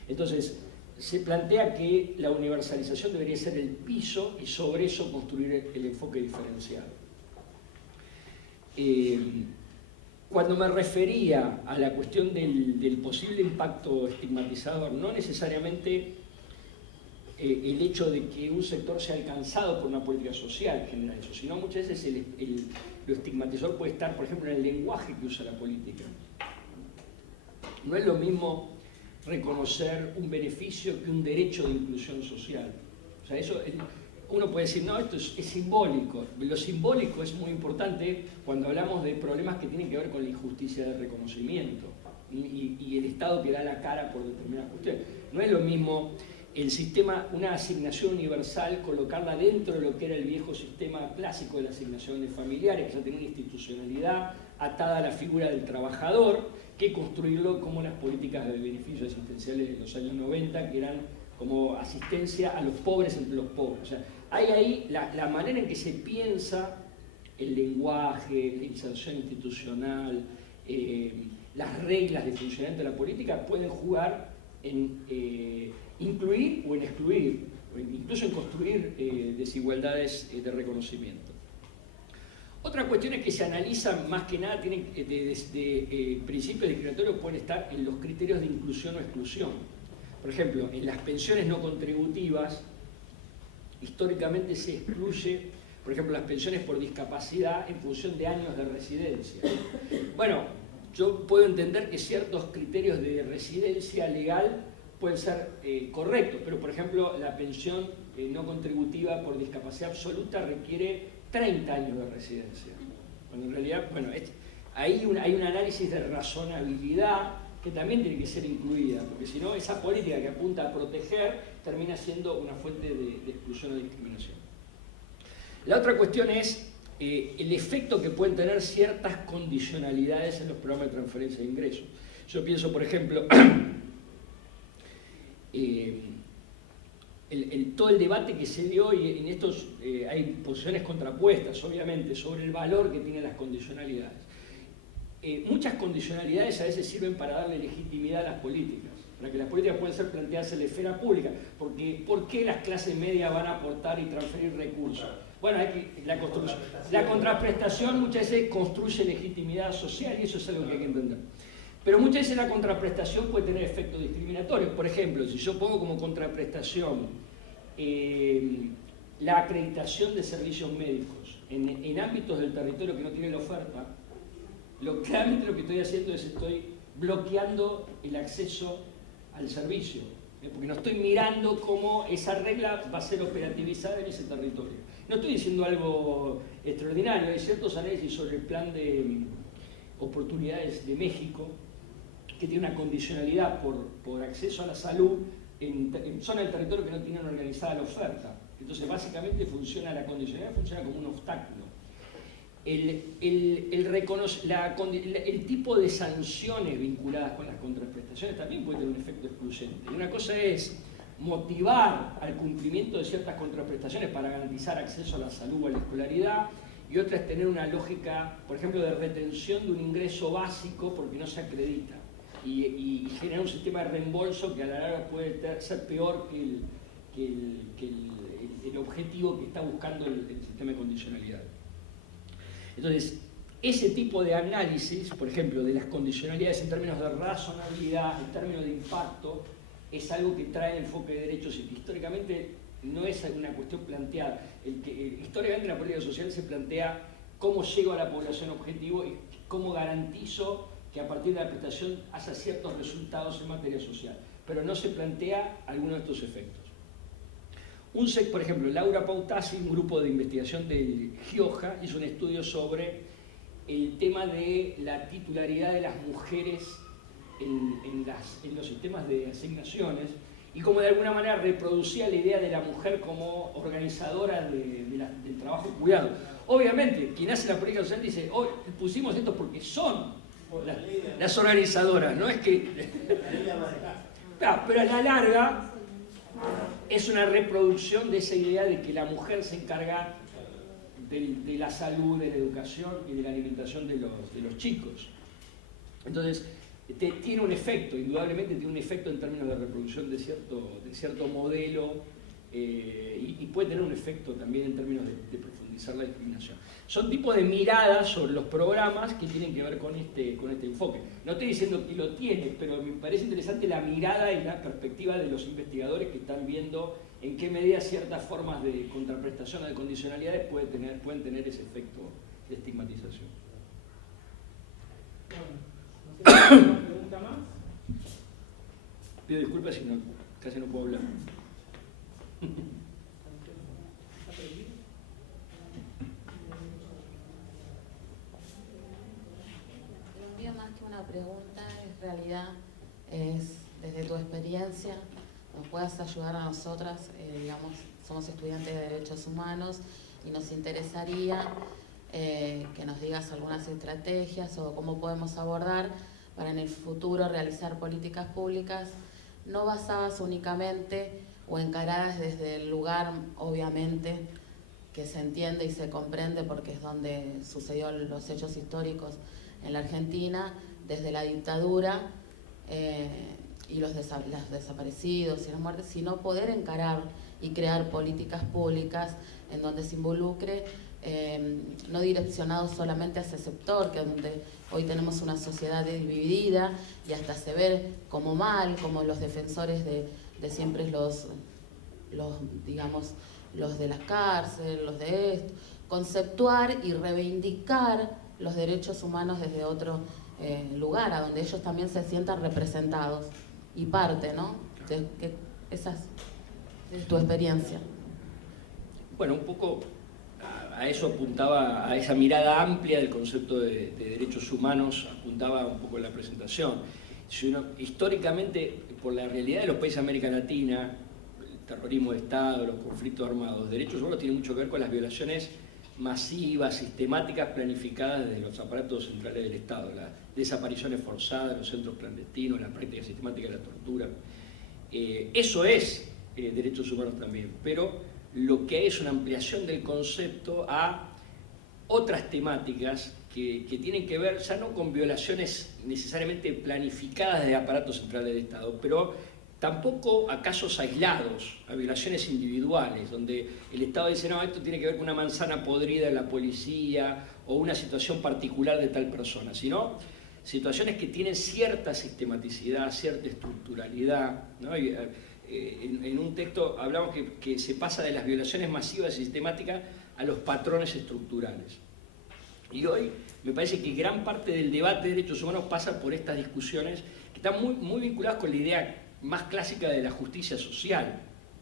Entonces, se plantea que la universalización debería ser el piso y sobre eso construir el enfoque diferenciado. Cuando me refería a la cuestión del posible impacto estigmatizador, no necesariamente el hecho de que un sector sea alcanzado por una política social genera eso, sino muchas veces lo estigmatizador puede estar, por ejemplo, en el lenguaje que usa la política. No es lo mismo reconocer un beneficio que un derecho de inclusión social. O sea, eso uno puede decir, no, esto es simbólico. Lo simbólico es muy importante cuando hablamos de problemas que tienen que ver con la injusticia de reconocimiento y el Estado que da la cara por determinadas cuestiones. No es lo mismo el sistema, una asignación universal, colocarla dentro de lo que era el viejo sistema clásico de las asignaciones familiares, que ya tenía una institucionalidad atada a la figura del trabajador, que construirlo como las políticas de beneficios asistenciales de los años 90, que eran como asistencia a los pobres entre los pobres. O sea, hay ahí la manera en que se piensa el lenguaje, la inserción institucional, las reglas de funcionamiento de la política pueden jugar en incluir o en excluir, o incluso en construir desigualdades de reconocimiento. Otra cuestión es que se analizan más que nada, tienen principios discriminatorios pueden estar en los criterios de inclusión o exclusión. Por ejemplo, en las pensiones no contributivas, históricamente se excluye, por ejemplo, las pensiones por discapacidad en función de años de residencia. Bueno, yo puedo entender que ciertos criterios de residencia legal pueden ser correctos, pero por ejemplo, la pensión no contributiva por discapacidad absoluta requiere 30 años de residencia. Cuando en realidad, bueno, hay un análisis de razonabilidad que también tiene que ser incluida, porque si no, esa política que apunta a proteger termina siendo una fuente de exclusión o discriminación. La otra cuestión es el efecto que pueden tener ciertas condicionalidades en los programas de transferencia de ingresos. Yo pienso, por ejemplo, todo el debate que se dio, y en estos hay posiciones contrapuestas, obviamente, sobre el valor que tienen las condicionalidades. Muchas condicionalidades a veces sirven para darle legitimidad a las políticas, para que las políticas puedan ser planteadas en la esfera pública, porque ¿por qué las clases medias van a aportar y transferir recursos? Bueno, la contraprestación muchas veces construye legitimidad social y eso es algo que hay que entender. Pero muchas veces la contraprestación puede tener efectos discriminatorios. Por ejemplo, si yo pongo como contraprestación la acreditación de servicios médicos en ámbitos del territorio que no tienen la oferta, claramente lo que estoy haciendo es estoy bloqueando el acceso al servicio, porque no estoy mirando cómo esa regla va a ser operativizada en ese territorio. No estoy diciendo algo extraordinario, hay ciertos análisis sobre el plan de oportunidades de México que tiene una condicionalidad por acceso a la salud en zonas del territorio que no tienen organizada la oferta. Entonces básicamente la condicionalidad funciona como un obstáculo. el tipo de sanciones vinculadas con las contraprestaciones también puede tener un efecto excluyente. Una cosa es motivar al cumplimiento de ciertas contraprestaciones para garantizar acceso a la salud o a la escolaridad, y otra es tener una lógica, por ejemplo, de retención de un ingreso básico porque no se acredita, y generar un sistema de reembolso que a la larga puede ser peor que el objetivo que está buscando el sistema de condicionalidad. Entonces, ese tipo de análisis, por ejemplo, de las condicionalidades en términos de razonabilidad, en términos de impacto, es algo que trae el enfoque de derechos y que históricamente no es una cuestión planteada. Históricamente en la política social se plantea cómo llego a la población objetivo y cómo garantizo que a partir de la prestación haya ciertos resultados en materia social, pero no se plantea alguno de estos efectos. Por ejemplo, Laura Pautasi, un grupo de investigación del GIOJA, hizo un estudio sobre el tema de la titularidad de las mujeres en los sistemas de asignaciones y cómo de alguna manera reproducía la idea de la mujer como organizadora del trabajo cuidado. Obviamente, quien hace la política social dice, oh, pusimos esto porque son las organizadoras, no es que... Claro, pero a la larga es una reproducción de esa idea de que la mujer se encarga de la salud, de la educación y de la alimentación de los chicos. Entonces, tiene un efecto, indudablemente tiene un efecto en términos de reproducción de cierto modelo y puede tener un efecto también en términos de profundizar la discriminación. Son tipos de miradas sobre los programas que tienen que ver con este enfoque. No estoy diciendo que lo tiene, pero me parece interesante la mirada y la perspectiva de los investigadores que están viendo en qué medida ciertas formas de contraprestación o de condicionalidades pueden tener ese efecto de estigmatización. Bueno, no sé si hay alguna pregunta más. Pido disculpas si casi no puedo hablar. Más que una pregunta, en realidad es desde tu experiencia, nos puedas ayudar a nosotras, digamos, somos estudiantes de Derechos Humanos y nos interesaría que nos digas algunas estrategias o cómo podemos abordar para en el futuro realizar políticas públicas no basadas únicamente o encaradas desde el lugar, obviamente, que se entiende y se comprende porque es donde sucedió los hechos históricos en la Argentina, desde la dictadura y los desaparecidos y las muertes, sino poder encarar y crear políticas públicas en donde se involucre, no direccionados solamente a ese sector, que donde hoy tenemos una sociedad dividida y hasta se ve como mal, como los defensores de siempre los de la cárcel, los de esto, conceptuar y reivindicar los derechos humanos desde otro lugar, a donde ellos también se sientan representados y parte, ¿no? Esa es tu experiencia. Bueno, un poco a eso apuntaba, a esa mirada amplia del concepto de derechos humanos, apuntaba un poco en la presentación. Si uno, históricamente, por la realidad de los países de América Latina, el terrorismo de Estado, los conflictos armados, derechos humanos tienen mucho que ver con las violaciones masivas, sistemáticas, planificadas desde los aparatos centrales del Estado, las desapariciones forzadas, los centros clandestinos, la práctica sistemática de la tortura. Eso es derechos humanos también, pero lo que hay es una ampliación del concepto a otras temáticas que tienen que ver ya no con violaciones necesariamente planificadas de aparatos centrales del Estado, pero tampoco a casos aislados, a violaciones individuales, donde el Estado dice, no, esto tiene que ver con una manzana podrida de la policía o una situación particular de tal persona, sino situaciones que tienen cierta sistematicidad, cierta estructuralidad, ¿no? En un texto hablamos que se pasa de las violaciones masivas y sistemáticas a los patrones estructurales. Y hoy me parece que gran parte del debate de derechos humanos pasa por estas discusiones que están muy vinculadas con la idea más clásica de la justicia social,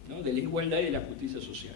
¿no? De la igualdad y de la justicia social.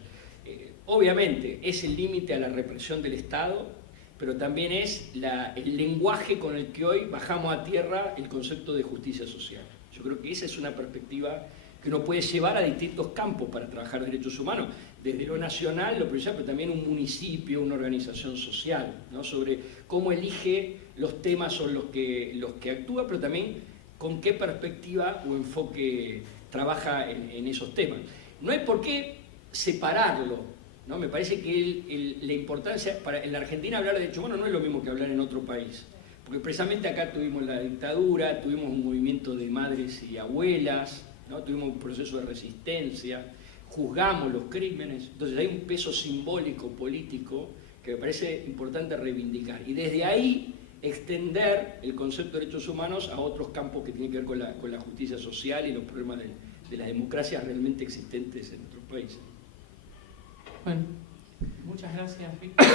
Obviamente es el límite a la represión del Estado, pero también es el lenguaje con el que hoy bajamos a tierra el concepto de justicia social. Yo creo que esa es una perspectiva que uno puede llevar a distintos campos para trabajar derechos humanos. desde lo nacional, lo provincial, pero también un municipio, una organización social, ¿no? Sobre cómo elige los temas sobre los que actúa, pero también con qué perspectiva o enfoque trabaja en esos temas. No hay por qué separarlo, ¿no? Me parece que la importancia, en la Argentina hablar de derechos humanos no es lo mismo que hablar en otro país, porque precisamente acá tuvimos la dictadura, tuvimos un movimiento de madres y abuelas, ¿no? Tuvimos un proceso de resistencia, juzgamos los crímenes, entonces hay un peso simbólico, político, que me parece importante reivindicar. Y desde ahí extender el concepto de derechos humanos a otros campos que tienen que ver con la justicia social y los problemas de las democracias realmente existentes en nuestros países. Bueno, muchas gracias, Víctor.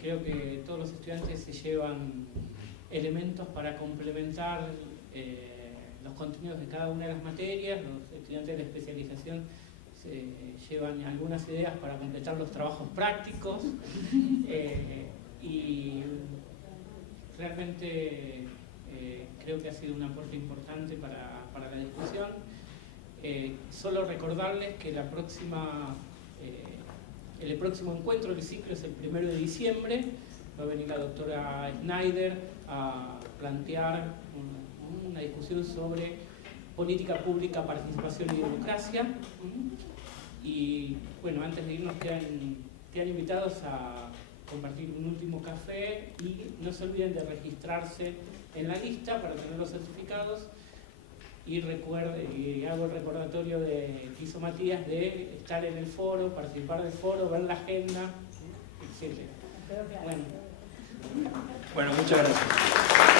Creo que todos los estudiantes se llevan elementos para complementar los contenidos de cada una de las materias. Los estudiantes de especialización se llevan algunas ideas para completar los trabajos prácticos y realmente creo que ha sido un aporte importante para la discusión. Solo recordarles que el próximo encuentro del ciclo es el 1 de diciembre. Va a venir la doctora Schneider a plantear una discusión sobre política pública, participación y democracia. Y bueno, antes de irnos quedan invitados a compartir un último café y no se olviden de registrarse en la lista para tener los certificados. Y hago el recordatorio que hizo Matías de estar en el foro, participar del foro, ver la agenda, etc. Bueno, muchas gracias.